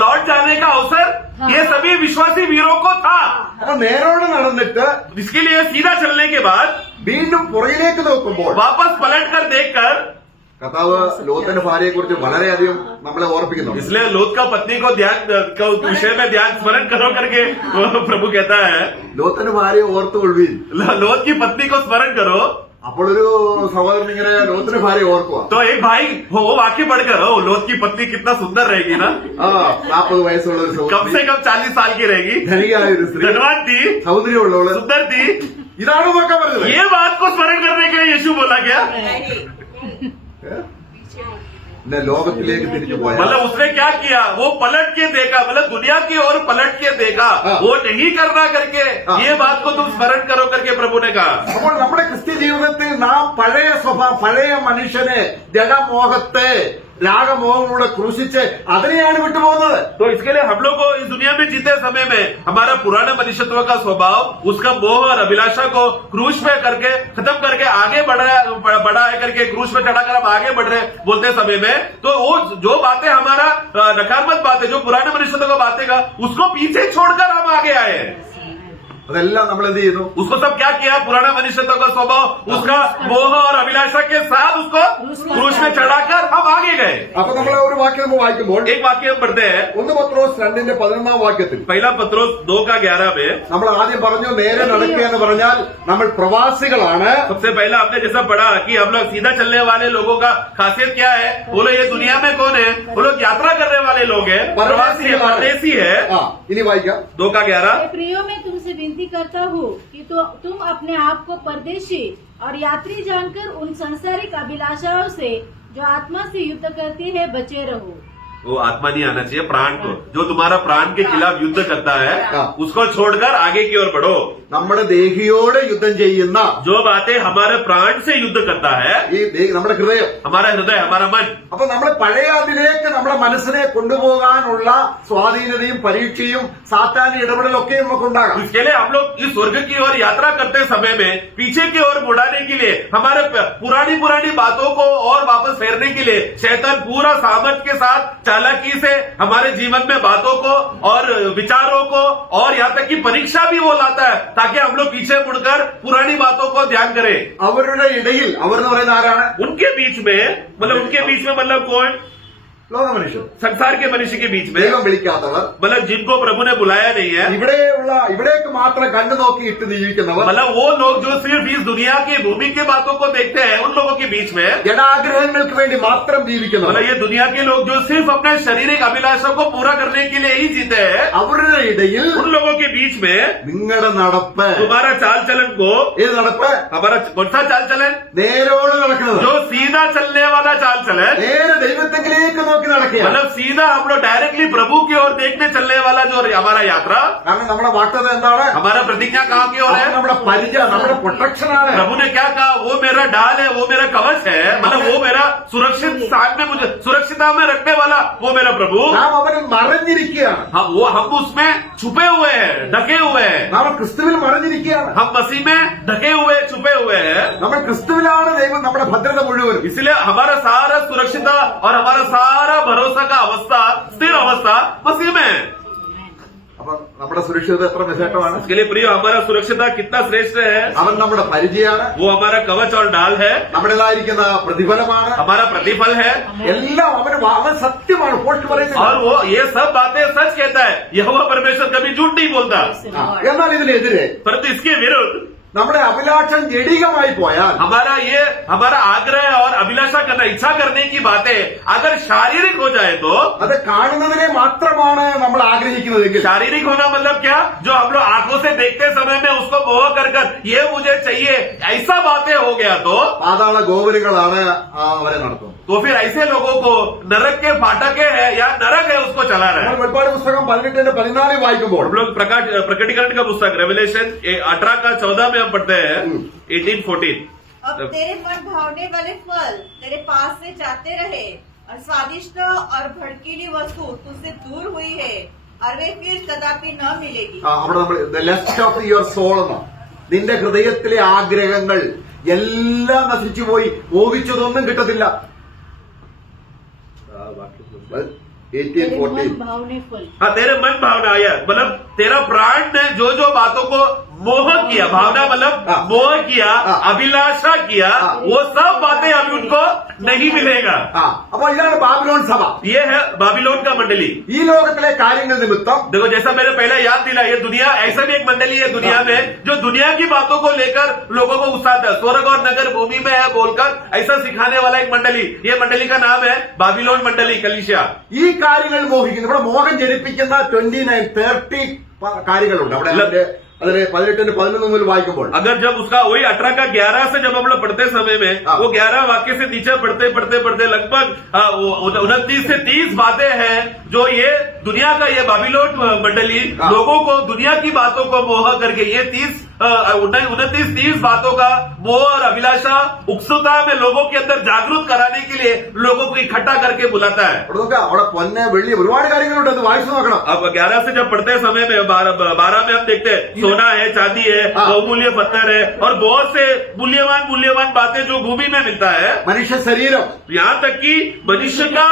लौट जाने का अवसर ये सभी विश्वासी वीरों को था. അപ്പൊ നേരോട് നടന്നിട്ട് इसके लिए सीधा चलने के बाद വീണ്ടും പുറകിലേക്ക് നോക്കുമ്പോൾ वापस पलट कर देख कर, കർത്താവ് ലോത്തിന്റെ ഭാര്യയെ കുറിച്ച് വളരെയധികം നമ്മളെ ഓർപ്പിക്കുന്നുണ്ട്. इसलिए लोत का पत्नी को ध्यान को विषय में ध्यान स्मरण करो करके वो प्रभु कहता है, ലോത്തിന്റെ ഭാര്യയെ ഓർത്തുകൊള്ളുവീൻ. लोत की पत्नी को स्मरण करो. അപ്പോൾ ഒരു സഹോദരൻ ഇങ്ങനെ ലോത്തിന്റെ ഭാര്യ ഓർക്കുക. तो एक भाई वो वाक्य पढ़कर, ओ लोत की पत्नी कितना सुंदर रहेगी ना, 40 വയസ്സുള്ള ഒരു कम से സഹോദരി, कम 40 साल की रहेगी, ധനികയായ ഒരു സ്ത്രീ, धनवान थी, സൗന്ദര്യമുള്ളവള്. सुंदर थी. ഇതാണ് നോക്കാൻ പറഞ്ഞത്. ये बात को स्मरण करने के लिए यीशु बोला गया. नहीं, പിന്നെ ലോകത്തിലേക്ക് തിരിഞ്ഞു പോയാൽ मतलब उसने क्या किया, वो पलट के देखा, मतलब दुनिया की ओर पलट के देखा, हाँ. वो नहीं करना करके हाँ. ये बात को तुम स्मरण करो करके प्रभु ने कहा. അപ്പോൾ നമ്മുടെ ക്രിസ്ത്യ ജീവിതത്തിൽ നാം പഴയ സ്വഭാവം, പഴയ മനുഷ്യനെ, ജഡമോഹത്തെ, രാഗമോഹങ്ങളൂടെ ക്രൂശിച്ച് അതിനെയാണ് വിട്ടുപോകുന്നത്. तो इसके लिए हम लोग को इस दुनिया में जीते समय में हमारा पुराना मनुष्यत्व का स्वभाव, उसका मोह और अभिलाषा को क्रूस पे करके खत्म करके आगे बढ़ा है करके क्रूस पे चढ़ाकर हम आगे बढ़ रहे बोलते समय में, तो वो जो बातें हमारा नकारात्मक बातें, जो पुराने मनुष्यत्व का बातें का, उसको पीछे छोड़कर हम आगे आए हैं. അതെല്ലാം നമ്മൾ എന്ത് ചെയ്യുന്നു? उसको सब क्या किया, पुराना मनुष्यत्व का स्वभाव, उसका मोह और अभिलाषा के साथ उसको क्रूस में चढ़ाकर हम आगे गए. അപ്പൊ നമ്മൾ ഒരു വാക്യം നമ്മൾ വായിക്കുമ്പോൾ एक वाक्य हम पढ़ते हैं, 1 പത്രോസ് 2:11 വാക്യത്തിൽ पहला पत्रोस 2:11 में നമ്മൾ ആദ്യം പറഞ്ഞു, നേരെ നടക്കുക എന്ന് പറഞ്ഞാൽ നമ്മൾ പ്രവാസികളാണ്. सबसे पहला हमने जैसा पढ़ा कि हम लोग सीधा चलने वाले लोगों का खासियत क्या है, वो लोग ये दुनिया में कौन है, वो लोग यात्रा करने वाले लोग हैं, प्रवासी है, परदेसी है. ആ, ഇനി വായിക്കാം. 2:11 प्रियो में तुमसे विनती करता हूँ कि तो तुम अपने आप को परदेशी और यात्री जानकर उन सांसारिक अभिलाषाओं से जो आत्मा से युद्ध करती है बचे रहो. वो आत्मा नहीं आना चाहिए, प्राण को, जो तुम्हारा प्राण के खिलाफ युद्ध करता है हाँ. उसको छोड़कर आगे की ओर बढ़ो. നമ്മുടെ ദേഹിയോട് യുദ്ധം ചെയ്യുന്ന जो बातें हमारे प्राण से युद्ध करता है, നമ്മുടെ ഹൃദയം. हमारा हृदय, हमारा मन, അപ്പൊ നമ്മൾ പഴയ അതിലേക്ക് നമ്മുടെ മനസ്സിനെ കൊണ്ടുപോകാനുള്ള സ്വാധീനതയും പരീക്ഷയും സാത്താനി ഇടപെടലൊക്കെ നമുക്കുണ്ടാകാം. इसके लिए हम लोग इस स्वर्ग की ओर यात्रा करते समय में पीछे की ओर मुड़ाने के लिए, हमारे पुरानी बातों को और वापस फेरने के लिए शैतान पूरा सामर्थ के साथ चालाकी से हमारे जीवन में बातों को और विचारों को और यहाँ तक की परीक्षा भी वो लाता है ताकि हम लोग पीछे मुड़कर पुरानी बातों को ध्यान करें. അവരുടെ ഇടയിൽ, അവർ എന്ന് പറയുന്ന ആരാണ്? उनके बीच में मतलब कौन, ലോക മനുഷ്യർ, संसार के मनुष्य के बीच में, ദൈവം വിളിക്കാത്തവർ, मतलब जिनको प्रभु ने बुलाया नहीं है, ഇവിടേക്ക് മാത്രം കണ്ടു നോക്കി ഇട്ട് ജീവിക്കുന്നവർ, मतलब वो लोग जो सिर्फ इस दुनिया की भूमि की बातों को देखते हैं, उन लोगों के बीच में, ജഡാഗ്രഹങ്ങൾക്ക് വേണ്ടി മാത്രം ജീവിക്കുന്നവർ, मतलब ये दुनिया के लोग जो सिर्फ अपने शारीरिक अभिलाषा को पूरा करने के लिए ही जीते हैं, അവരുടെ ഇടയിൽ उन लोगों के बीच में നിങ്ങളുടെ നടപ്പ്, तुम्हारा चाल चलन को, ഏത് നടപ്പ്? हमारा कौन सा चाल चलन, നേരോട് നടക്കുന്നത്, जो सीधा चलने वाला चाल चलन, നേരെ ദൈവത്തെങ്കിലേക്ക് നോക്കി നടക്കുക. मतलब सीधा हम लोग डायरेक्टली प्रभु की ओर देखने चलने वाला जो हमारा यात्रा, കാരണം നമ്മുടെ വാക്തത എന്താണ്? हमारा प्रतिज्ञा कहाँ की ओर അത് है, നമ്മുടെ പരിചയ, നമ്മുടെ പ്രൊട്ടക്ഷൻ ആണ്. प्रभु ने क्या कहा, वो मेरा ढाल है, वो मेरा कवच है, मतलब वो मेरा सुरक्षित स्थान में मुझे सुरक्षिता में रखने वाला वो मेरा प्रभु. നാം അവനിൽ മറഞ്ഞിരിക്കുകയാണ്. हम उसमें छुपे हुए हैं, ढके हुए हैं, നാം ക്രിസ്തുവിൽ മറഞ്ഞിരിക്കുകയാണ്. हम मसीह में ढके हुए छुपे हुए हैं. നമ്മൾ ക്രിസ്തുവിലാണ് ദൈവം നമ്മുടെ ഭദ്രത മുഴുവനും. इसलिए हमारा सारा सुरक्षिता और हमारा सारा भरोसा का अवस्था, स्थिर अवस्था मसीह में है. അപ്പൊ അപ്പൊ നമ്മുടെ സുരക്ഷിതത എത്ര വിശേഷമാണ്. इसके लिए प्रिय हमारा सुरक्षिता कितना श्रेष्ठ है. അവൻ നമ്മുടെ പരിചയമാണ്, वो हमारा कवच और डाल है, നമ്മുടേതായിരിക്കുന്ന പ്രതിഫലമാണ്, हमारा प्रतिफल है. എല്ലാം അവൻ സത്യമാണ്. പോസ്റ്റ് പറയുന്നത് और वो ये सब बातें सच कहता है. यहोवा परमेश्वर कभी झूठ नहीं बोलता. എന്നാൽ ഇതിനെതിരെ परंतु इसके विरुद्ध നമ്മുടെ അഭിലാഷം ജഡികമായി പോയാൽ, हमारा आग्रह और अभिलाषा करना, इच्छा करने की बातें अगर शारीरिक हो जाए तो, അത് കാണുന്നതിനെ മാത്രമാണ് നമ്മൾ ആഗ്രഹിക്കുന്നതെങ്കിൽ, शारीरिक होना मतलब क्या, जो हम लोग आंखों से देखते समय में उसको मोह कर ये मुझे चाहिए, ऐसा बातें हो गया तो പാതാള ഗോപുരങ്ങളാണ് അവരെ നടത്തുന്നത്. तो फिर ऐसे लोगों को नरक के फाटके है या नरक है उसको चला रहा है. നമ്മൾ വെളിപ്പാട് പുസ്തകം 18-14 വായിക്കുമ്പോൾ हम लोग प्रकटीकरण का पुस्तक रेवलेशन 18 का 14 में हम पढ़ते हैं 18-14. अब तेरे मन भावने वाले फल तेरे पास से जाते रहे और स्वादिष्ट और भड़कीली वस्तु तुझसे दूर हुई है और वे फिर कदापि न मिलेगी. അവിടെ നമ്മൾ the lest of your soul എന്ന നിന്റെ ഹൃദയത്തിലെ ആഗ്രഹങ്ങൾ എല്ലാം നശിച്ചു പോയി, മോഹിച്ചതൊന്നും കിട്ടത്തില്ല. 18-14 भावने फल. हाँ, तेरे मन भावना आया मतलब तेरा प्राण ने जो जो बातों को मोह किया, भावना मतलब हाँ। मोह किया, हाँ। अभिलाषा किया, हाँ। वो सब बातें अभी उनको नहीं मिलेगा. ആ അപ്പോൾ ഇതാണ് ബാബിലോൺ സഭ. ये है बाबिलोन का मंडली. ഈ ലോകത്തിലെ കാര്യങ്ങൾ നിമിത്തം देखो जैसा मैंने पहले याद दिला, ये दुनिया ऐसा भी एक मंडली है दुनिया में जो दुनिया की बातों को लेकर लोगों को उकसाता है. स्वर्ग और नगर भूमि में है बोलकर ऐसा सिखाने वाला एक मंडली, ये मंडली का नाम है बाबिलोन मंडली कलीसिया. ഈ കാര്യങ്ങൾ മോഹിക്കുന്നു. ഇവിടെ മോഹം ജനിപ്പിക്കുന്ന 29-30 കാര്യങ്ങളുണ്ട്. അവിടെ അതിന് 18-11 മുതൽ വായിക്കുമ്പോൾ अगर जब उसका वही 18 का 11 से जब हम लोग पढ़ते समय में हाँ। वो 11 वाक्य से नीचे पढ़ते लगभग 29 से 30 बातें हैं जो ये दुनिया का ये बाबिलोन मंडली हाँ। लोगों को दुनिया की बातों को मोह करके ये 29-30 बातों का मोह और अभिलाषा उत्सुकता में लोगों के अंदर जागरूक कराने के लिए लोगों को इकट्ठा करके बुलाता है. അവിടെ നോക്കാം, അവിടെ പൊന്ന് വെള്ളി ഒരുപാട് കാര്യങ്ങളുണ്ട്. അത് വായിച്ചു നോക്കണം. अब 11 से जब पढ़ते समय में 12 में हम देखते हैं सोना है, चांदी है, हाँ। बहुमूल्य पत्थर है और बहुत से मूल्यवान बातें जो भूमि में मिलता है. മനുഷ്യ ശരീരം, यहाँ तक कि मनुष्य का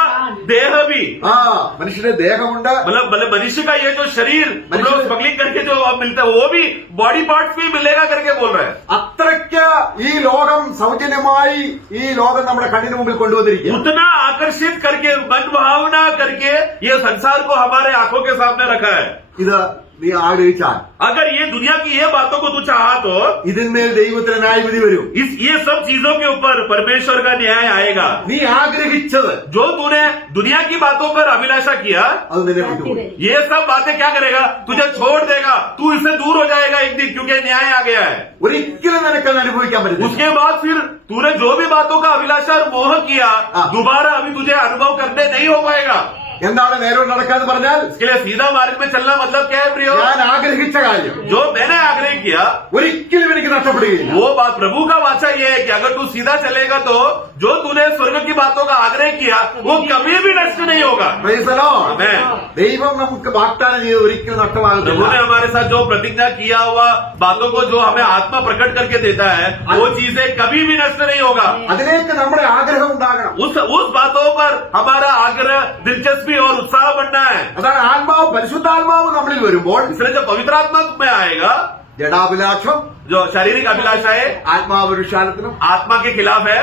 देह भी, ആ മനുഷ്യന്റെ ദേഹമുണ്ട്, मतलब मनुष्य का ये जो शरीर हम लोग स्मगलिंग करके जो अब मिलता है वो भी बॉडी पार्ट्स भी मिलेगा करके बोल रहा है. അത്രയ്ക്ക് ഈ ലോകം സൗജന്യമായി ഈ ലോകം നമ്മുടെ കണ്ണിന് മുമ്പിൽ കൊണ്ടുവന്നിരിക്കുക. उतना आकर्षित करके मन भावना करके ये संसार को हमारे आंखों के सामने रखा है. ഇത് നീ ആഗ്രഹിച്ചാൽ अगर ये दुनिया की ये बातों को तू चाहा तो ഇതിന്മേൽ ദൈവത്തിന് ന്യായവിധി വരും. ये सब चीजों के ऊपर परमेश्वर का न्याय आएगा. നീ ആഗ്രഹിച്ചത് जो तूने दुनिया की बातों पर अभिलाषा किया, അത് നിന്നെ വിട്ടുപോകും. ये सब बातें क्या करेगा, तुझे छोड़ देगा, तू इससे दूर हो जाएगा एक दिन क्योंकि न्याय आ गया है. ഒരിക്കലും നിനക്കത് അനുഭവിക്കാൻ പറ്റില്ല. उसके बाद फिर तूने जो भी बातों का अभिलाषा और मोह किया हाँ। दोबारा अभी तुझे अनुभव करने नहीं हो पाएगा. എന്താണ് നേരോട് നടക്കാന്ന് പറഞ്ഞാൽ, इसके लिए सीधा मार्ग में चलना मतलब क्या है प्रियो, ഞാൻ ആഗ്രഹിച്ച കാര്യം जो मैंने आग्रह किया ഒരിക്കലും എനിക്ക് നഷ്ടപ്പെടുകയില്ല. वो बात प्रभु का वाचा ये है कि अगर तू सीधा चलेगा तो जो तूने स्वर्ग की बातों का आग्रह किया वो कभी भी नष्ट नहीं होगा. Praise the Lord. Amen. ദൈവം നമുക്ക് വാഗ്ദാനം ചെയ്ത് ഒരിക്കലും प्रभु നഷ്ടമാകുന്നില്ല. ने हमारे साथ जो प्रतिज्ञा किया हुआ बातों को जो हमें आत्मा प्रकट करके देता है वो चीजें कभी भी नष्ट नहीं होगा. അതിലേക്ക് നമ്മുടെ ആഗ്രഹം ഉണ്ടാകണം. उस बातों पर हमारा आग्रह, दिलचस्पी और उत्साह बनना है. അതാണ് ആത്മാവ്, പരിശുദ്ധാത്മാവ് നമ്മളിൽ വരുമ്പോൾ इसलिए जब पवित्र आत्मा में आएगा, ജഡാഭിലാഷം जो शारीरिक अभिलाषाएं ആത്മാവിരുഷാലത്തിനും आत्मा के खिलाफ है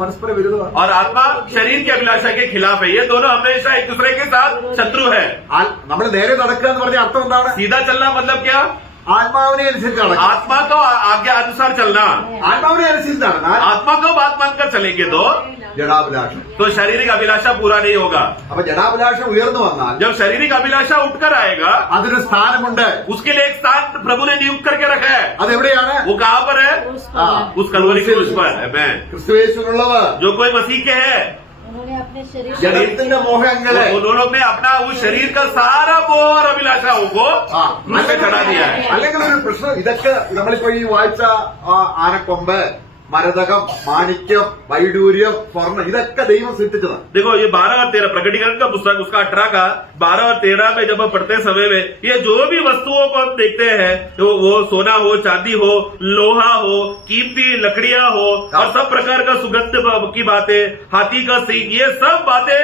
പരസ്പര വിരുദ്ധമാണ്. और आत्मा शरीर की अभिलाषा के खिलाफ है. ये दोनों हमेशा एक दूसरे के साथ शत्रु है. നമ്മൾ നേരെ നടക്കുക എന്ന് പറഞ്ഞ അർത്ഥം എന്താണ്? सीधा चलना मतलब क्या, ആത്മാവിനെ അനുസരിച്ച് നടക്കുക. आत्मा को आज्ञा अनुसार चलना. ആത്മാവിനെ അനുസരിച്ച് നടന്നാൽ आत्मा को बात मानकर चलेंगे ജഡാഭിലാഷം. तो शारीरिक अभिलाषा पूरा नहीं होगा. അപ്പൊ ജഡാഭിലാഷം ഉയർന്നു വന്നാൽ जब शारीरिक अभिलाषा उठकर आएगा അതിന് സ്ഥാനമുണ്ട്. उसके लिए एक स्थान प्रभु ने नियुक्त करके रखा है. അതെവിടെയാണ്? वो कहाँ पर है, ആ, उस कलवरी के उस पर. Amen. ക്രിസ്തുയേശുവിനുള്ളവർ जो कोई मसीह के है उन्होंने अपने शरीर ജഡത്തിന്റെ മോഹങ്ങളെ उन लोग ने अपना उस शरीर का सारा मोह और अभिलाषाओं को क्रूस पे चढ़ा दिया है. അല്ലെങ്കിൽ ഒരു പ്രശ്നം, ഇതൊക്കെ നമ്മളിപ്പോ ഈ വായിച്ച ആനക്കൊമ്പ്, മരതകം, മാണിക്യം, വൈഡൂര്യം, സ്വർണ്ണം, ഇതൊക്കെ ദൈവം സൃഷ്ടിച്ചതാണ്. देखो ये 12 और 13 प्रकटीकरण का पुस्तक उसका 18 का 12 और 13 में जब हम पढ़ते समय में ये जो भी वस्तुओं को हम देखते हैं तो वो सोना हो, चांदी हो, लोहा हो, कीमती लकड़ियां हो और सब प्रकार का सुगंध की बातें, हाथी का सींग, ये सब बातें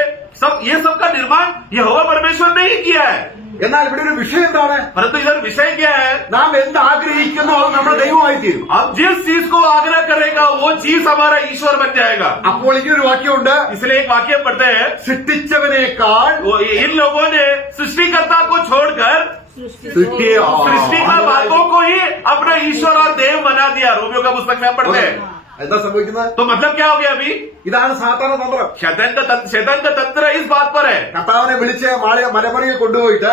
ये सब का निर्माण यहोवा परमेश्वर ने ही किया है। എന്നാൽ ഇവിടെ ഒരു വിഷയം എന്താണ്? परंतु इधर विषय क्या है? നാം എന്ത് ആഗ്രഹിക്കുന്നു അത് നമ്മുടെ ദൈവമായി തീരും. हम जिस चीज को आग्रह करेगा वो चीज हमारा ईश्वर बन जाएगा। അപ്പോൾ ഇങ്ങനൊരു വാക്യമുണ്ട്, इसलिए एक वाक्य पढ़ते हैं, സൃഷ്ടിച്ചവനേക്കാൾ इन लोगों ने सृष्टिकर्ता को छोड़कर സൃഷ്ടിയെ सृष्टि का बातों को ही अपना ईश्वर और देव बना दिया। रोमियो का पुस्तक में पढ़ते हैं। എന്താ സംഭവിക്കുന്നത്? तो मतलब क्या हो गया अभी? ഇതാണ് സാധാരണ തന്ത്രം. शैतान का तंत्र इस बात पर है। കർത്താവിനെ വിളിച്ച് മലമറിയിൽ കൊണ്ടുപോയിട്ട്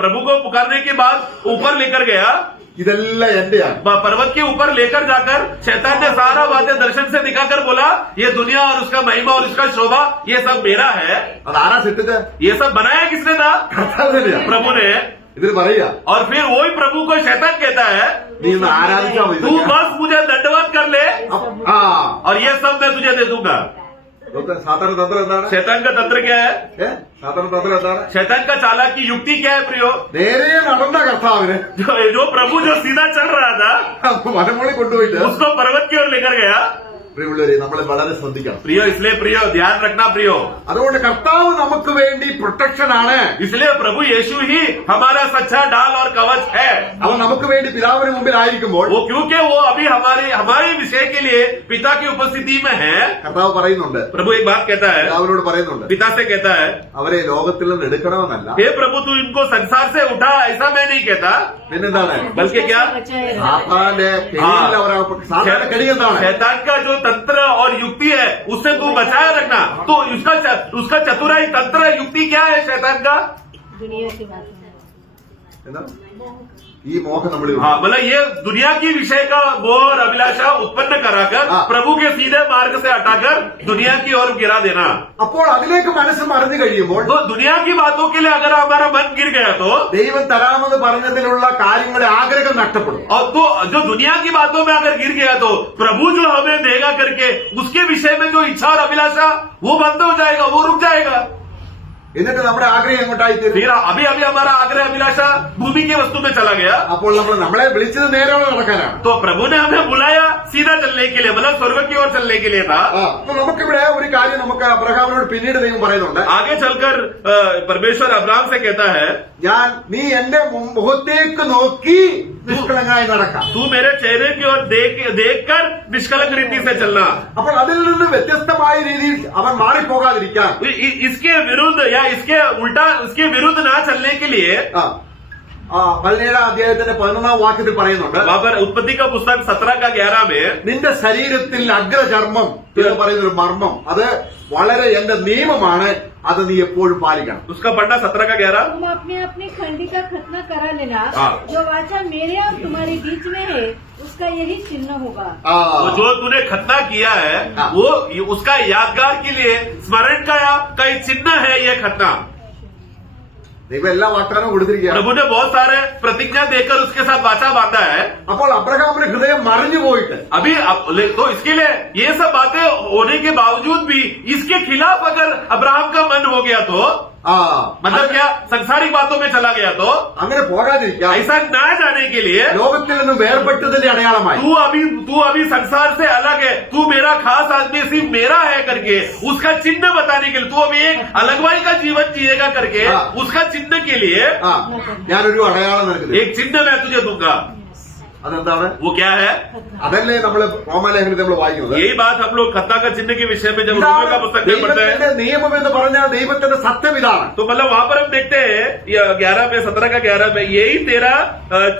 प्रभु को पुकारने के बाद ऊपर लेकर गया, ഇതെല്ലാം എന്റെയാണ്. पर्वत के ऊपर लेकर जाकर शैतान ने सारा बातें दर्शन से दिखाकर बोला, ये दुनिया और उसका महिमा और उसका शोभा ये सब मेरा है। അതാരാ സൃഷ്ടിച്ചത്? ये सब बनाया किसने था? കർത്താവ് തന്നെയാണ്. प्रभु ने। ഇതിൽ പറയുക, और फिर वही प्रभु को शैतान कहता है, നീ ഒന്ന് ആരാധിച്ചാൽ മതി. तू बस मुझे दंडवत कर ले ആ और ये सब मैं तुझे दे दूंगा। സാധാരണ തന്ത്രം എന്താണ്? शैतान का तंत्र क्या है? സാധാരണ തന്ത്രം എന്താണ്? शैतान का चालाकी युक्ति क्या है प्रियो? നേരെ നടന്ന കർത്താവിന് जो प्रभु जो सीधा चल रहा था മലമുകളിൽ കൊണ്ടുപോയിട്ട് उसको पर्वत की ओर लेकर गया। പ്രിയമുള്ളവരെ, നമ്മളെ വളരെ ശ്രദ്ധിക്കണം. प्रियो इसलिए प्रियो ध्यान रखना प्रियो, അതുകൊണ്ട് കർത്താവ് നമുക്ക് വേണ്ടി പ്രൊട്ടക്ഷൻ ആണ്. इसलिए प्रभु यीशु ही हमारा सच्चा ढाल और कवच है। അവൻ നമുക്ക് വേണ്ടി പിതാവിന് മുമ്പിലായിരിക്കുമ്പോൾ वो क्योंकि वो अभी हमारे विषय के लिए पिता की उपस्थिति में है। കർത്താവ് പറയുന്നുണ്ട്, प्रभु एक बात कहता है, പിതാവിനോട് പറയുന്നുണ്ട്, पिता से कहता है, അവരെ ലോകത്തിൽ നിന്ന് എടുക്കണമെന്നല്ല, हे प्रभु तू इनको संसार से उठा, ऐसा मैं नहीं कहता। പിന്നെന്താണ്? बल्कि क्या? बचाए रहे। സാത്താന്റെ കെണിയിൽ അവരെ സാത്താന്റെ കെണി എന്താണ്? शैतान का जो तंत्र और युक्ति है उससे तू बचाए रखना। तो उसका चतुराई तंत्र युक्ति क्या है शैतान का? दुनिया की बात है। എന്താണ്? ഈ മോഹം നമ്മളിൽ हाँ, मतलब ये दुनिया की विषय का मोह और अभिलाषा उत्पन्न कराकर हाँ। प्रभु के सीधे मार्ग से हटाकर दुनिया की ओर गिरा देना। അപ്പോൾ അതിലേക്ക് മനസ്സ് മറിഞ്ഞു കഴിയുമ്പോൾ तो दुनिया की बातों के लिए अगर हमारा मन गिर गया तो ദൈവം തരാമെന്ന് പറഞ്ഞതിലുള്ള കാര്യങ്ങളുടെ ആഗ്രഹം നഷ്ടപ്പെടും. और तो जो दुनिया की बातों में अगर गिर गया तो प्रभु जो हमें देगा करके उसके विषय में जो इच्छा और अभिलाषा वो बंद हो जाएगा, वो रुक जाएगा। എന്നിട്ട് നമ്മുടെ ആഗ്രഹം എങ്ങോട്ടായി തീരും? फिर अभी हमारा आग्रह अभिलाषा भूमि की वस्तु में चला गया। അപ്പോൾ നമ്മളെ വിളിച്ചത് നേരെയുള്ള നടക്കാനാണ്. तो प्रभु ने हमें बुलाया सीधा चलने के लिए, मतलब स्वर्ग की ओर चलने के लिए था। അപ്പൊ നമുക്കിവിടെ ഒരു കാര്യം നമുക്ക് അബ്രഹാമിനോട് പിന്നീട് ദൈവം പറയുന്നുണ്ട്, आगे चलकर परमेश्वर अब्राहम से कहता है, നീ എന്റെ മുഖത്തേക്ക് നോക്കി നിഷ്കളങ്കമായി നടക്കാം. तू मेरे चेहरे की ओर देखकर निष्कलंक रीति से चलना। അപ്പോൾ അതിൽ നിന്ന് വ്യത്യസ്തമായ രീതിയിൽ അവൻ മാറിപ്പോകാതിരിക്കാൻ इसके विरुद्ध या इसके उल्टा इसके विरुद्ध ना चलने के लिए 17 അധ്യായത്തിന്റെ 11 വാക്യത്തിൽ പറയുന്നുണ്ട്, वहां पर उत्पत्ति का पुस्तक 17 का 11 में നിന്റെ ശരീരത്തിൽ അഗ്രചർമ്മം എന്ന് പറയുന്നൊരു മർമ്മം, അത് വളരെ എന്റെ നിയമമാണ്, അത് നീ എപ്പോഴും പാലിക്കണം. उसका पढ़ना 17 का 11। तुम अपने अपने खंडी का खतना करा लेना, हाँ। जो वाचा मेरे और तुम्हारे बीच में है उसका यही चिन्ह होगा। वो जो तूने खतना किया है हाँ। वो उसका यादगार के लिए स्मरण का एक चिन्ह है ये खतना। ദൈവം എല്ലാ വാഗ്ദാനവും കൊടുത്തിരിക്കുകയാണ്. प्रभु ने बहुत सारे प्रतिज्ञा देकर उसके साथ वाचा बांधा है। അപ്പോൾ അബ്രഹാമിന്റെ ഹൃദയം മറിഞ്ഞു പോയിട്ട് अभी तो इसके लिए ये सब बातें होने के बावजूद भी इसके खिलाफ अगर अब्राहम का मन हो गया तो मतलब क्या संसारिक बातों में चला गया तो അങ്ങനെ പോകാതിരിക്കാൻ ऐसा ना जाने के लिए ലോകത്തിൽ നിന്ന് വേർപെട്ടതിന്റെ അടയാളമായി तू अभी संसार से अलग है, तू मेरा खास आदमी सिर्फ मेरा है करके उसका चिन्ह बताने के लिए, तू अभी एक अलगवाई का जीवन जिएगा करके हाँ। उसका चिन्ह के लिए ഞാനൊരു അടയാളം നൽകുന്നു. एक चिन्ह मैं तुझे दूंगा। അതെന്താണ്? वो क्या है? അതല്ലേ നമ്മള് റോമാലേഖനത്തിൽ നമ്മൾ വായിക്കുന്നത്. यही बात हम लोग खतना का चिन्ह के विषय में जब रोमियो का पुस्तक में पढ़ते हैं ദൈവത്തിന്റെ നിയമം എന്ന് പറഞ്ഞാൽ ദൈവത്തിന്റെ സത്യം ഇതാണ്. तो मतलब वहां पर हम देखते हैं 11 में 17 का 11 में यही तेरा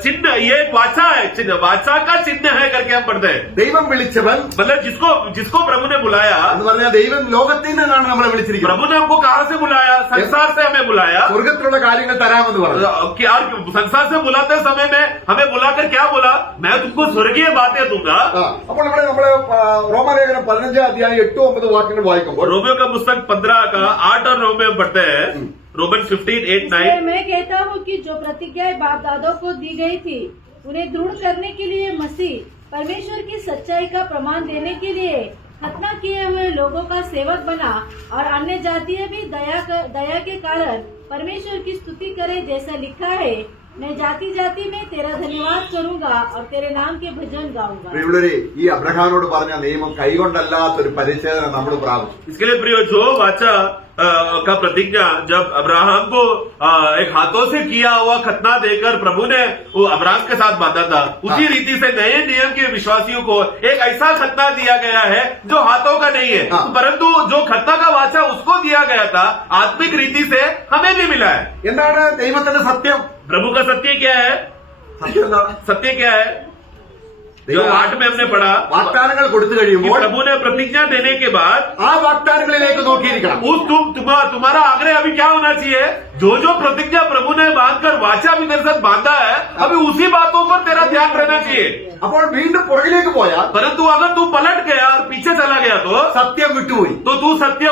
चिन्ह, ये वाचा है, चिन्ह वाचा का चिन्ह है करके हम पढ़ते हैं। ദൈവം വിളിച്ചവൻ मतलब जिसको प्रभु ने बुलाया, എന്ന് പറഞ്ഞാൽ ദൈവം ലോകത്തിൽ നിന്നാണ് നമ്മളെ വിളിച്ചിരിക്കുന്നത്. प्रभु ने हमको कहां से बुलाया? संसार से हमें बुलाया। സ്വർഗത്തിലുള്ള കാര്യങ്ങൾ തരാമെന്ന് പറഞ്ഞു. संसार से बुलाते समय में हमें बुलाकर क्या बोला? मैं तुमको स्वर्गीय बातें दूंगा। അപ്പോൾ ഇവിടെ നമ്മള് റോമാലേഖനം 15 അധ്യായം 8-9 വാക്യങ്ങൾ വായിക്കുമ്പോൾ रोमियो का पुस्तक 15 का 8 और 9 में पढ़ते हैं। रोमन 15:8-9। मैं कहता हूँ कि जो प्रतिज्ञाएं बाप दादों को दी गई थी उन्हें दृढ़ करने के लिए मसीह परमेश्वर की सच्चाई का प्रमाण देने के लिए खतना किए हुए लोगों का सेवक बना और अन्य जातीय भी दया के कारण परमेश्वर की स्तुति करे, जैसा लिखा है, मैं जाति जाति में तेरा धन्यवाद करूंगा और तेरे नाम के भजन गाऊंगा। പ്രിയമുള്ളവരെ, ഈ അബ്രഹാമിനോട് പറഞ്ഞ നിയമം കൈകൊണ്ടല്ലാത്തൊരു പരിച്ഛേദന നമ്മൾ പ്രാപിച്ചു. इसके लिए प्रियो जो वाचा का प्रतिज्ञा जब अब्राहम को एक हाथों से किया हुआ खतना देकर प्रभु ने वो अब्राहम के साथ बांधा था, उसी रीति से नए नियम के विश्वासियों को एक ऐसा खतना दिया गया है जो हाथों का नहीं है, परंतु जो खतना का वाचा उसको दिया गया था आत्मिक रीति से हमें भी मिला है। എന്താണ് ദൈവത്തിന്റെ സത്യം? प्रभु का सत्य क्या है? സത്യം എന്താണ്? सत्य क्या है? जो 8 में हमने पढ़ा, വാഗ്ദാനങ്ങൾ കൊടുത്തു कि കഴിയുമ്പോൾ प्रभु ने प्रतिज्ञा देने के बाद ആ വാഗ്ദാനങ്ങളിലേക്ക് നോക്കിയിരിക്കണം. तुम्हारा आग्रह अभी क्या होना चाहिए? जो जो प्रतिज्ञा प्रभु ने बांधकर वाचा भी तेरे साथ बांधा है, अभी उसी बातों पर तेरा ध्यान रहना चाहिए। അപ്പോൾ വീണ്ടും പുറകിലേക്ക് പോയാൽ परंतु अगर तू पलट गया और पीछे चला गया സത്യം വിട്ടുപോയി. तो तू सत्य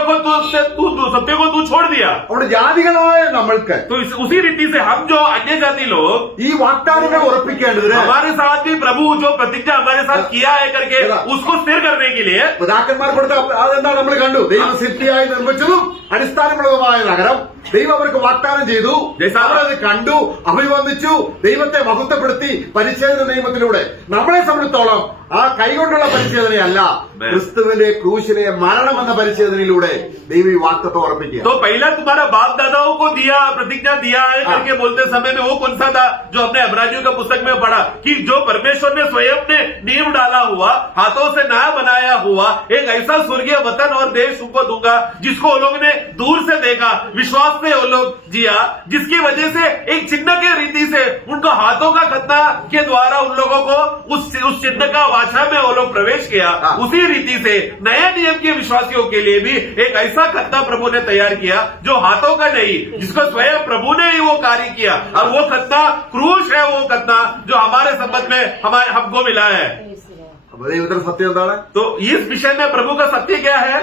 को तू छोड़ दिया। അവിടെ ജാതികളായ നമ്മൾക്ക് तो उसी रीति से हम जो अन्य जाति लोग ഈ വാഗ്ദാനങ്ങൾ ഉറപ്പിക്കേണ്ടതിന് हमारे साथ भी प्रभु जो प्रतिज्ञा हमारे साथ किया है करके उसको स्थिर करने के लिए പിതാക്കന്മാർ കൊടുത്ത അതെന്താ നമ്മൾ കണ്ടു? ദൈവം സിദ്ധിയായി നിർമ്മിച്ചതും അടിസ്ഥാനമുള്ളതുമായ നഗരം ദൈവം അവർക്ക് വാഗ്ദാനം ചെയ്തു. അവരത് കണ്ടു, അഭിവന്ദിച്ചു, ദൈവത്തെ മഹത്വപ്പെടുത്തി പരിച്ഛേദന നിയമത്തിലൂടെ. നമ്മളെ സംബന്ധിച്ചോളം ആ കൈകൊണ്ടുള്ള പരിച്ഛേദനയല്ല, ക്രിസ്തുവിന്റെ ക്രൂശിലെ മരണം എന്ന പരിച്ഛേദനയിലൂടെ ദൈവം ഈ വാഗ്ദത്തം ഉറപ്പിക്കുക. तो पहला तुम्हारा बाप दादाओं को दिया प्रतिज्ञा दिया है करके बोलते समय में वो कौन सा था जो अपने अबराजियों का पुस्तक में पढ़ा कि जो परमेश्वर ने स्वयं ने नींव डाला हुआ, हाथों से नया बनाया हुआ एक ऐसा स्वर्गीय वतन और देश उनको दूंगा जिसको वो लोग ने दूर से देखा, विश्वास से वो लोग जिया, जिसकी वजह से एक चिन्ह के रीति से उनको हाथों का खतना के द्वारा उन लोगों को उस चिन्ह का वाचा में वो लोग प्रवेश किया। उसी रीति से नए नियम के विश्वासियों के लिए भी एक ऐसा खतना प्रभु ने तैयार किया जो हाथों का नहीं, जिसको स्वयं प्रभु ने ही वो कार्य किया, और वो खतना क्रूश है, वो खतना जो हमारे संबंध में हमको मिला है। അപ്പൊ ദൈവത്തിന്റെ സത്യം എന്താണ്? तो इस विषय में प्रभु का सत्य क्या है?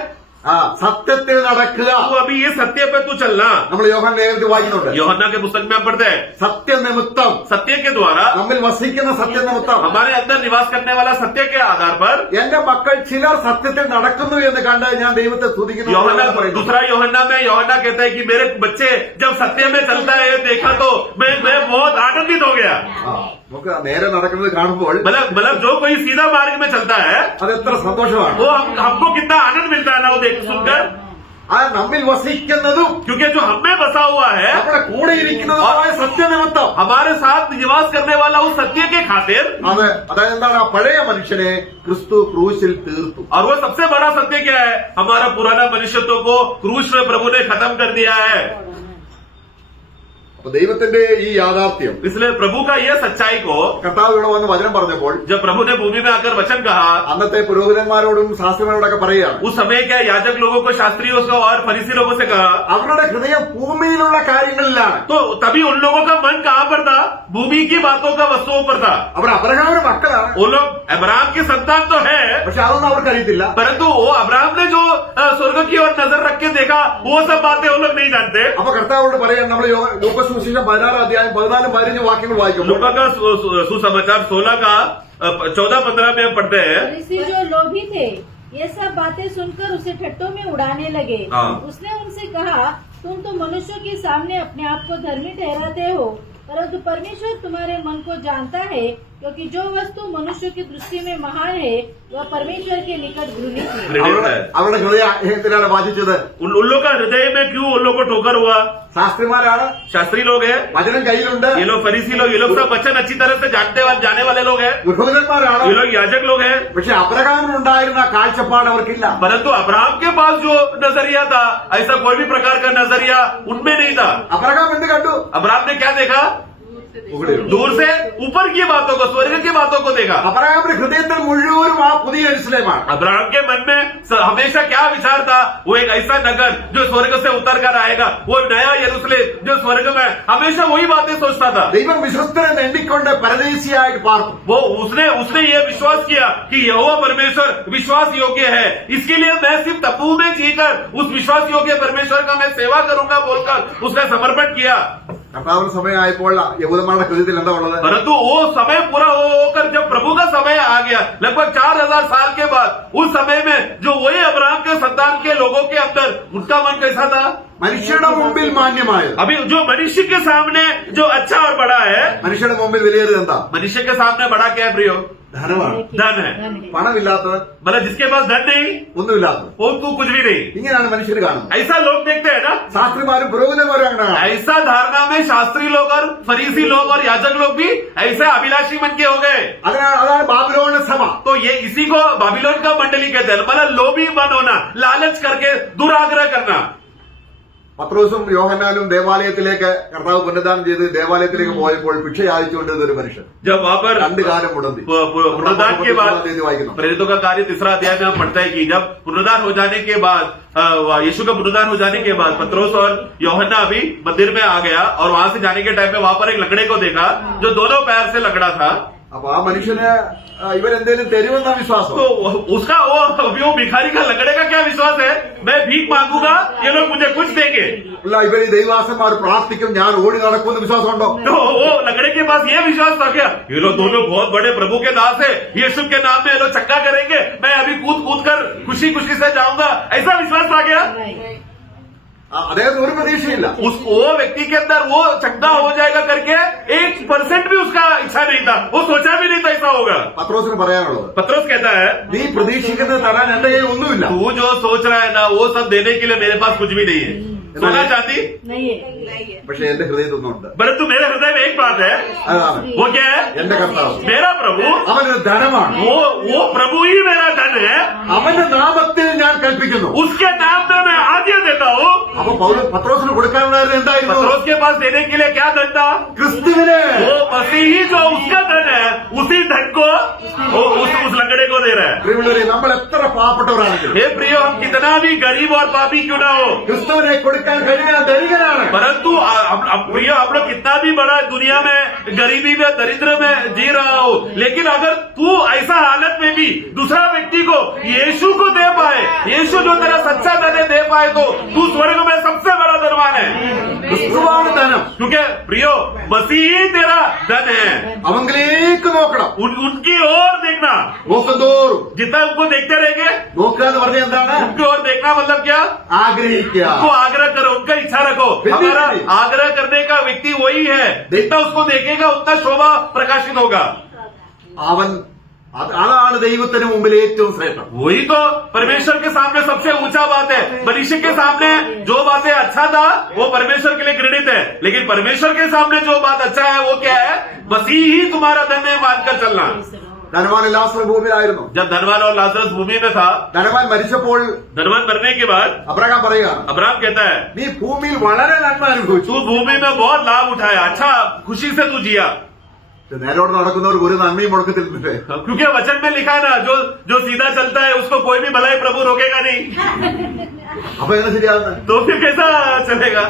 സത്യത്തിൽ നടക്കുക. तू अभी ये सत्य पे तू चलना। നമ്മൾ യോഹന്നാൻ ലേഖനത്തിൽ വായിക്കുന്നുണ്ട്, യോഹन्ना के पुस्तक में हम पढ़ते हैं സത്യനിമിത്തം सत्य के द्वारा നമ്മിൽ വസിക്കുന്ന സത്യനിമിത്തം हमारे अंदर निवास करने वाला सत्य के आधार पर എന്റെ മക്കൾ ചിലർ സത്യത്തിൽ നടക്കുന്നു എന്ന് കണ്ട് ഞാൻ ദൈവത്തെ സ്തുതിക്കുന്നു. दूसरा योहन्ना में योहन्ना कहता है कि मेरे बच्चे जब सत्य में चलता है देखा तो मैं बहुत आनंदित हो गया। നമുക്ക് നേരെ നടക്കുന്നത് കാണുമ്പോൾ मतलब जो कोई सीधा मार्ग में चलता है അത് എത്ര സന്തോഷമാണ്. वो हमको कितना आनंद मिलता है ना वो देख सुनकर, ആ നമ്മിൽ വസിക്കുന്നതും क्योंकि जो हमें बसा हुआ है നമ്മുടെ കൂടെ ഇരിക്കുന്നതുമായ സത്യനിമിത്തം हमारे साथ निवास करने वाला उस सत्य के खातिर, അതായത് എന്താണ്? ആ പഴയ മനുഷ്യനെ ക്രിസ്തു ക്രൂശിൽ തീർത്തു. और वो सबसे बड़ा सत्य क्या है? हमारा पुराना मनुष्यत्व को क्रूस में प्रभु ने खत्म कर दिया है। അപ്പൊ ദൈവത്തിന്റെ ഈ യാഥാർത്ഥ്യം इसलिए प्रभु का यह सच्चाई को കർത്താവ് ഇവിടെ വന്ന് വചനം പറഞ്ഞപ്പോൾ जब प्रभु ने भूमि में आकर वचन कहा, അന്നത്തെ പുരോഹിതന്മാരോടും ശാസ്ത്രിമാരോടൊക്കെ പറയുകയാണ്, उस समय क्या याजक लोगों को, शास्त्रियों को और फरीसी लोगों से कहा, അവരുടെ ഹൃദയം ഭൂമിയിലുള്ള കാര്യങ്ങളിലാണ്. तो तभी उन लोगों का मन कहाँ पर था? भूमि की बातों का वस्तुओं पर था। അവർ അബ്രഹാമിന്റെ മക്കളാണ്, वो लोग अब्राहम की संतान तो है, പക്ഷെ അതൊന്നും അവർക്കറിയത്തില്ല. परंतु वो अब्राहम ने जो स्वर्ग की ओर नजर रख के देखा वो सब बातें वो लोग नहीं जानते। അപ്പൊ കർത്താവോട് പറയാൻ നമ്മൾ ലൂക്കോസ് സുവിശേഷം 16 അധ്യായം 14-15 വാക്യങ്ങൾ വായിക്കുമ്പോൾ लूका का सुसमाचार 16 का 14-15 में हम पढ़ते हैं। फरीसी जो लोभी थे ये सब बातें सुनकर उसे ठट्टों में उड़ाने लगे। उसने उनसे कहा, तुम तो मनुष्यों के सामने अपने आप को धर्मी ठहराते हो, परंतु परमेश्वर तुम्हारे मन को जानता है, क्योंकि जो वस्तु मनुष्य की दृष्टि में महान है वह परमेश्वर के निकट घृणित है। അവരുടെ ഹൃദയത്തിലാണ് വാദിച്ചത്. उन लोग का हृदय में क्यों उन लोग को ठोकर हुआ? ശാസ്ത്രിമാരാണ്, शास्त्री लोग हैं, വചനം കയ്യിലുണ്ട്, ये लोग फरीसी लोग, ये लोग सब वचन अच्छी तरह से जाने वाले लोग हैं, പുരോഹിതന്മാരാണ്, ये लोग याजक लोग हैं, പക്ഷെ അബ്രഹാമിനുണ്ടായിരുന്ന കാഴ്ചപ്പാട് അവർക്കില്ല. परंतु अब्राहम के पास जो नजरिया था ऐसा कोई भी प्रकार का नजरिया उनमें नहीं था। അബ്രഹാം എന്ത് കണ്ടു? अब्राहम ने क्या देखा? दूर से ऊपर की बातों को, स्वर्ग की बातों को देखा। അബ്രഹാമിന്റെ ഹൃദയത്തിൽ മുഴുവനും ആ പുതിയ യെരൂശലേമാണ്. अब्राहम के मन में हमेशा क्या विचार था? वो एक ऐसा नगर जो स्वर्ग से उतर कर आएगा, वो नया यरूशलेम जो स्वर्ग में, हमेशा वही बातें सोचता था। ദൈവം വിശ്വസ്തരെ എണ്ണിക്കൊണ്ട് പരദേശിയായിട്ട് പാർത്തു. वो उसने ये विश्वास किया कि यहोवा परमेश्वर विश्वास योग्य है, इसके लिए मैं सिर्फ तपू में जीकर उस विश्वास योग्य परमेश्वर का मैं सेवा करूंगा बोलकर उसका समर्पण किया। കർത്താവിന്റെ സമയമായപ്പോൾ യഹൂദന്മാരുടെ ഹൃദയത്തിൽ എന്താ ഉള്ളത്? परंतु वो समय पूरा होकर जब प्रभु का समय आ गया गया। लगभग 4000 साल के बाद उस समय में जो वही अब्राहम के संतान के लोगों के अंदर उनका मन कैसा था? മനുഷ്യരുടെ മുമ്പിൽ മാന്യമായത്, अभी जो मनुष्य के सामने जो अच्छा और बड़ा है, മനുഷ്യരുടെ മുമ്പിൽ വിലയേറിയത് എന്താ? मनुष्य के सामने बड़ा क्या है प्रियो? ധനമാണ്. धन है। പണമില്ലാത്തവൻ, मतलब जिसके पास धन नहीं ഒന്നുമില്ലാത്തവൻ, वो तू कुछ भी नहीं, ഇങ്ങനെയാണ് മനുഷ്യർ കാണുന്നത്. ऐसा लोग देखते हैं ना। ശാസ്ത്രിമാരും പുരോഹിതന്മാരും അങ്ങനെയാണ്. ऐसा धारणा में शास्त्री लोग और फरीसी लोग और याजक लोग भी ऐसे अभिलाषी मन के हो गए। അതാണ് ബാബിലോണിന്റെ സഭ. तो ये इसी को बाबिलोन का मंडली कहते हैं, मतलब लोभी मन होना, लालच करके दुराग्रह करना। പത്രോസും യോഹന്നാനും ദേവാലയത്തിലേക്ക് കർത്താവ് പുനരുദ്ധാനം ചെയ്ത് ദേവാലയത്തിലേക്ക് പോയപ്പോൾ ഭിക്ഷ യാചിച്ചുകൊണ്ടിരുന്ന ഒരു മനുഷ്യൻ जब वहां पर രണ്ടു കാലം മുടന്തി. पुनरुद्धान के बाद വായിക്കുന്നു. प्रेरितों का कार्य 3 अध्याय में हम पढ़ते हैं कि जब पुनरुद्धान हो जाने के बाद यीशु का पुनरुद्धान हो जाने के बाद पत्रोस और यूहन्ना भी मंदिर में आ गया और वहां से जाने के टाइम में वहां पर एक लंगड़े को देखा जो दोनों पैर से लंगड़ा था। അപ്പൊ ആ മനുഷ്യന് ഇവരെന്തേലും തരുമെന്ന വിശ്വാസം. तो उसका वो भिखारी का लंगड़े का क्या विश्वास है? मैं भीख मांगूंगा, ये लोग मुझे कुछ देंगे। അല്ല, ഇവർ ഈ ദൈവാസന്മാർ പ്രാർത്ഥിക്കും, ഞാൻ ഓടി നടക്കുമെന്ന് വിശ്വാസമുണ്ടോ? तो वो लंगड़े के पास ये विश्वास था क्या? ये लोग दोनों बहुत बड़े प्रभु के दास है, यीशु के नाम में ये लोग चक्का करेंगे, मैं अभी कूद कूद कर खुशी खुशी से जाऊंगा, ऐसा विश्वास था क्या? അദ്ദേഹത്തിന് ഒരു പ്രതീക്ഷയില്ല. वो व्यक्ति के अंदर वो चक्का हो जाएगा करके 1% भी उसका इच्छा नहीं था, वो सोचा भी नहीं था ऐसा होगा। പത്രോസിന് പറയാനുള്ളത്, पत्रोस कहता है, നീ പ്രതീക്ഷിക്കുന്നത് തരാൻ എന്റെ കയ്യിൽ ഒന്നുമില്ല. तू जो सोच रहा है ना वो सब देने के लिए मेरे पास कुछ भी नहीं है, सोना चांदी नहीं है। नहीं है। പക്ഷെ എന്റെ ഹൃദയത്തൊന്നുണ്ട്. परंतु मेरे हृदय में एक बात है, അതാണ് वो क्या है? എന്റെ കർത്താവ്. मेरा प्रभु, അവനൊരു ധനമാണ്. वो प्रभु ही मेरा धन है, അവന്റെ നാമത്തിൽ ഞാൻ കൽപ്പിക്കുന്നു. उसके नाम में मैं आज्ञा देता हूँ। അപ്പൊ പത്രോസിന് കൊടുക്കാനുള്ളത് എന്തായിരുന്നു? पत्रोस के पास देने के लिए क्या धन था? ക്രിസ്തുവിന്. वो मसीह ही जो उसका धन है, उसी धन को वो उस लंगड़े को दे रहा है। പ്രിയമുള്ളവരെ, നമ്മൾ എത്ര പാവപ്പെട്ടവരാണെങ്കിലും हे प्रियो, हम कितना भी गरीब और पापी क्यों ना हो, ക്രിസ്തുവിനെ കൊടുക്കാൻ കഴിയുന്ന ധനികനാണ്. परंतु प्रियो आप लोग कितना भी बड़ा दुनिया में गरीबी में दरिद्र में जी रहा हो, लेकिन अगर तू ऐसा हालत में भी दूसरा व्यक्ति को यीशु को दे पाए, यीशु जो तेरा सच्चा धन है दे पाए, तो तू स्वर्ग में सबसे बड़ा धनवान है। ക്രിസ്തുവാണ് ധനം. क्योंकि प्रियो मसीह ही तेरा धन है। അവങ്കിലേക്ക് നോക്കണം. उनकी ओर देखना, നോക്കുന്തോറും जितना उनको देखते रहेंगे, നോക്കുക എന്ന് പറഞ്ഞാൽ എന്താണ്? उनकी ओर देखना मतलब क्या? ആഗ്രഹിക്കുക. उनको आग्रह करो, उनका इच्छा रखो। हमारा आग्रह करने का व्यक्ति वही है, जितना उसको देखेगा उतना शोभा प्रकाशित होगा। അതാണ് ദൈവത്തിന് മുമ്പിൽ ഏറ്റവും ശ്രേഷ്ഠം. वही तो परमेश्वर के सामने सबसे ऊंचा बात है। मनुष्य के सामने जो बातें अच्छा था वो परमेश्वर के लिए घृणित है, लेकिन परमेश्वर के सामने जो बात अच्छा है वो क्या है? मसीह ही तुम्हारा धन है मानकर चलना। ധനവാൻ ലാസർ ഭൂമിയിലായിരുന്നു. जब धनवान और लाजरस भूमि में था, ധനവാൻ മരിച്ചപ്പോൾ धनवान मरने के बाद അബ്രഹാം പറയുകയാണ്, अब्राहम कहता है, നീ ഭൂമിയിൽ വളരെ നന്മ അനുഭവിച്ചു. तू भूमि में बहुत लाभ उठाया, अच्छा खुशी से तू जिया। നേരോട് നടക്കുന്നവർക്ക് ഒരു നന്മയും മുടക്കത്തില്ലേ? क्योंकि वचन में लिखा है ना, जो सीधा चलता है उसको कोई भी भलाई प्रभु रोकेगा नहीं। അപ്പൊ എങ്ങനെ ശരിയാകുന്നത്? तो फिर कैसा चलेगा?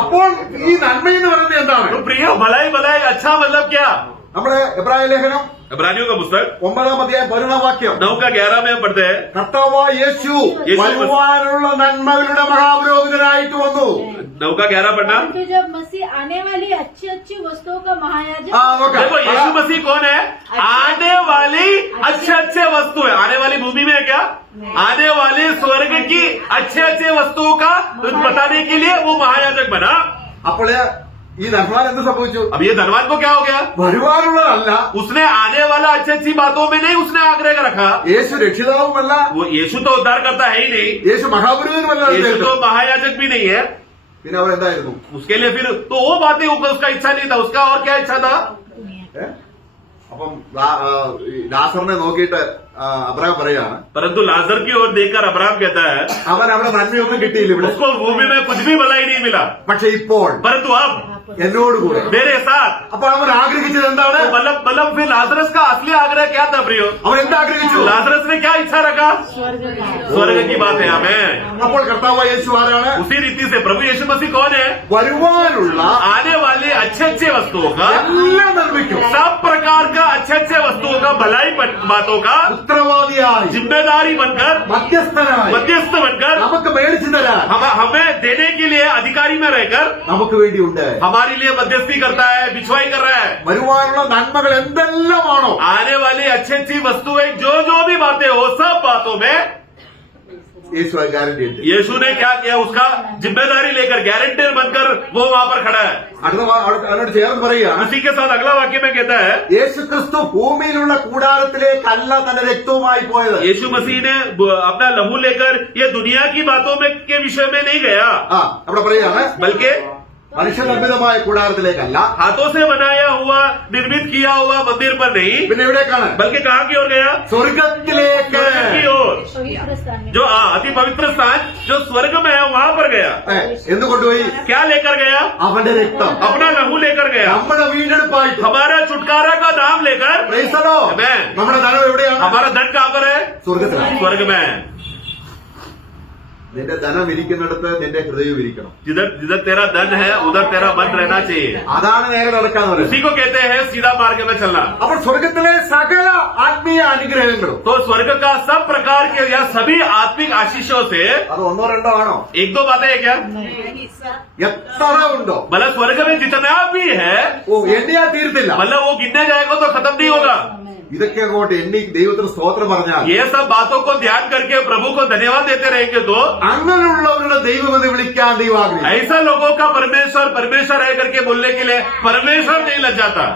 അപ്പോൾ ഈ നന്മ എന്ന് പറയുന്നത് എന്താണ്? तो प्रिय भलाई भलाई अच्छा मतलब क्या? നമ്മുടെ എബ്രായ ലേഖനം इब्रानियों का पुस्तक 9 അധ്യായം 11 വാക്യം, 9:11 में हम पढ़ते हैं, കർത്താവായ യേശു വരുവാനുള്ള നന്മകളുടെ മഹാപുരോഹിതനായിട്ട് വന്നു. 9:11 पढ़ना। परंतु जब मसीह आने वाली अच्छी अच्छी वस्तुओं का महायाजक നോക്കാം. देखो यीशु मसीह कौन है? आने वाली अच्छे अच्छे वस्तु है। आने वाली भूमि में है क्या? आने वाली स्वर्ग की अच्छे अच्छे वस्तुओं का बताने के लिए वो महायाजक बना। അപ്പോൾ ഈ ധനവാൻ എന്ത് സംഭവിച്ചു? अब ये धनवान को क्या हो गया? വരുവാനുള്ളതല്ല, उसने आने वाला अच्छी अच्छी बातों में नहीं उसने आग्रह रखा। യേശു രക്ഷിതാവുമല്ല, वो यीशु तो उद्धार करता है ही नहीं, യേശു മഹാപുരോഹിതനുമല്ല. यीशु तो महायाजक भी नहीं है। പിന്നെ അവരെന്തായിരുന്നു? उसके लिए फिर तो वो बातें उसका इच्छा नहीं था, उसका और क्या इच्छा था? അപ്പം ലാസറിനെ നോക്കിയിട്ട് അബ്രഹാം പറയാണ്, परंतु लाजर की ओर देखकर अब्राहम कहता है, അവൻ അവിടെ നന്മയൊന്നും കിട്ടിയില്ല ഇവിടെ, उसको भूमि में कुछ भी भलाई नहीं मिला, പക്ഷെ ഇപ്പോൾ परंतु अब എന്നോടുകൂടെ. मेरे साथ। അപ്പൊ അവൻ ആഗ്രഹിച്ചത് എന്താണ്? तो मतलब फिर लाजरस का असली आग्रह क्या था प्रियो? അവൻ എന്താഗ്രഹിച്ചു? लाजरस ने क्या इच्छा रखा? स्वर्ग का। स्वर्ग की बात है हमें। അപ്പോൾ കർത്താവായ യേശു ആരാണ്? उसी रीति से प्रभु यीशु मसीह कौन है? വരുവാനുള്ള आने वाले अच्छे अच्छे वस्तुओं का, എല്ലാം നിർമ്മിക്കും. सब प्रकार का अच्छे अच्छे वस्तुओं लोगों का भलाई बातों का ഉത്തരവാദിയായി जिम्मेदारी बनकर മധ്യസ്ഥനായി मध्यस्थ बनकर നമുക്ക് മേടിച്ചു തരാൻ हमें देने के लिए अधिकारी में रहकर നമുക്ക് വേണ്ടിയുണ്ട്. हमारे लिए मध्यस्थी करता है, बिछवाई कर रहा है. വരുവാനുള്ള നന്മകൾ എന്തെല്ലാമാണോ आने वाली अच्छी अच्छी वस्तुएं जो भी बातें हो सब बातों में യേശു ഗ്യാരണ്ടി ഉണ്ട്. यीशु ने क्या किया, उसका जिम्मेदारी लेकर गारंटर बनकर वो वहां पर खड़ा है. അതിനോട് ചേർന്ന് പറയുക, उसी के साथ अगला वाक्य में कहता है യേശു ക്രിസ്തു ഭൂമിയിലുള്ള കൂടാരത്തിലേക്കല്ല തന്റെ രക്തവുമായി പോയത്. यीशु मसीह ने अपना लहू लेकर ये दुनिया की बातों में के विषय में नहीं गया, അവിടെ പറയാണ് बल्कि മനുഷ്യനിർമ്മിതമായ കൂടാരത്തിലേക്കല്ല, हाथों से बनाया हुआ निर्मित किया हुआ मंदिर पर नहीं, പിന്നെ എവിടേക്കാണ്? बल्कि कहाँ की ओर गया, സ്വർഗത്തിലേക്ക്. स्वर्ग की ओर. पवित्र स्थान में जो अति पवित्र स्थान जो स्वर्ग में है वहां पर गया. എന്തുകൊണ്ടുപോയി? क्या लेकर गया, അവന്റെ രക്തം अपना लहू लेकर गया, നമ്മുടെ വീണ്ടെടുപ്പായിട്ട്. हमारा छुटकारा का नाम लेकर. Praise the Lord. Amen. നമ്മുടെ ധനം എവിടെയാണ്? हमारा धन कहाँ पर है, സ്വർഗത്തിലാണ്. स्वर्ग में है. നിന്റെ ധനം ഇരിക്കുന്നിടത്ത് നിന്റെ ഹൃദയം ഇരിക്കണം. जिधर जिधर तेरा धन है उधर तेरा मन रहना चाहिए. അതാണ് നേരെ നടക്കാന്ന് പറയുന്നത്. उसी को कहते हैं सीधा मार्ग में चलना. അപ്പോൾ സ്വർഗത്തിലെ സകല ആത്മീയ അനുഗ്രഹങ്ങളും तो स्वर्ग का सब प्रकार के या सभी आत्मिक आशीषों से അത് ഒന്നോ രണ്ടോ ആണോ? एक दो बातें है क्या, എത്ര ഉണ്ടോ? मतलब स्वर्ग में जितना भी है എണ്ണിയാ തീരത്തില്ല. मतलब वो गिनने जाएगा तो खत्म नहीं होगा. ഇതൊക്കെ അങ്ങോട്ട് എണ്ണി ദൈവത്തിന് സ്തോത്രം പറഞ്ഞാൽ ये सब बातों को ध्यान करके प्रभु को धन्यवाद देते रहेंगे तो അങ്ങനെയുള്ളവരുടെ ദൈവമെന്ന് വിളിക്കാൻ ദൈവം ആഗ്രഹിക്കുന്നു. ऐसा लोगों का परमेश्वर है करके बोलने के लिए परमेश्वर नहीं लग जाता.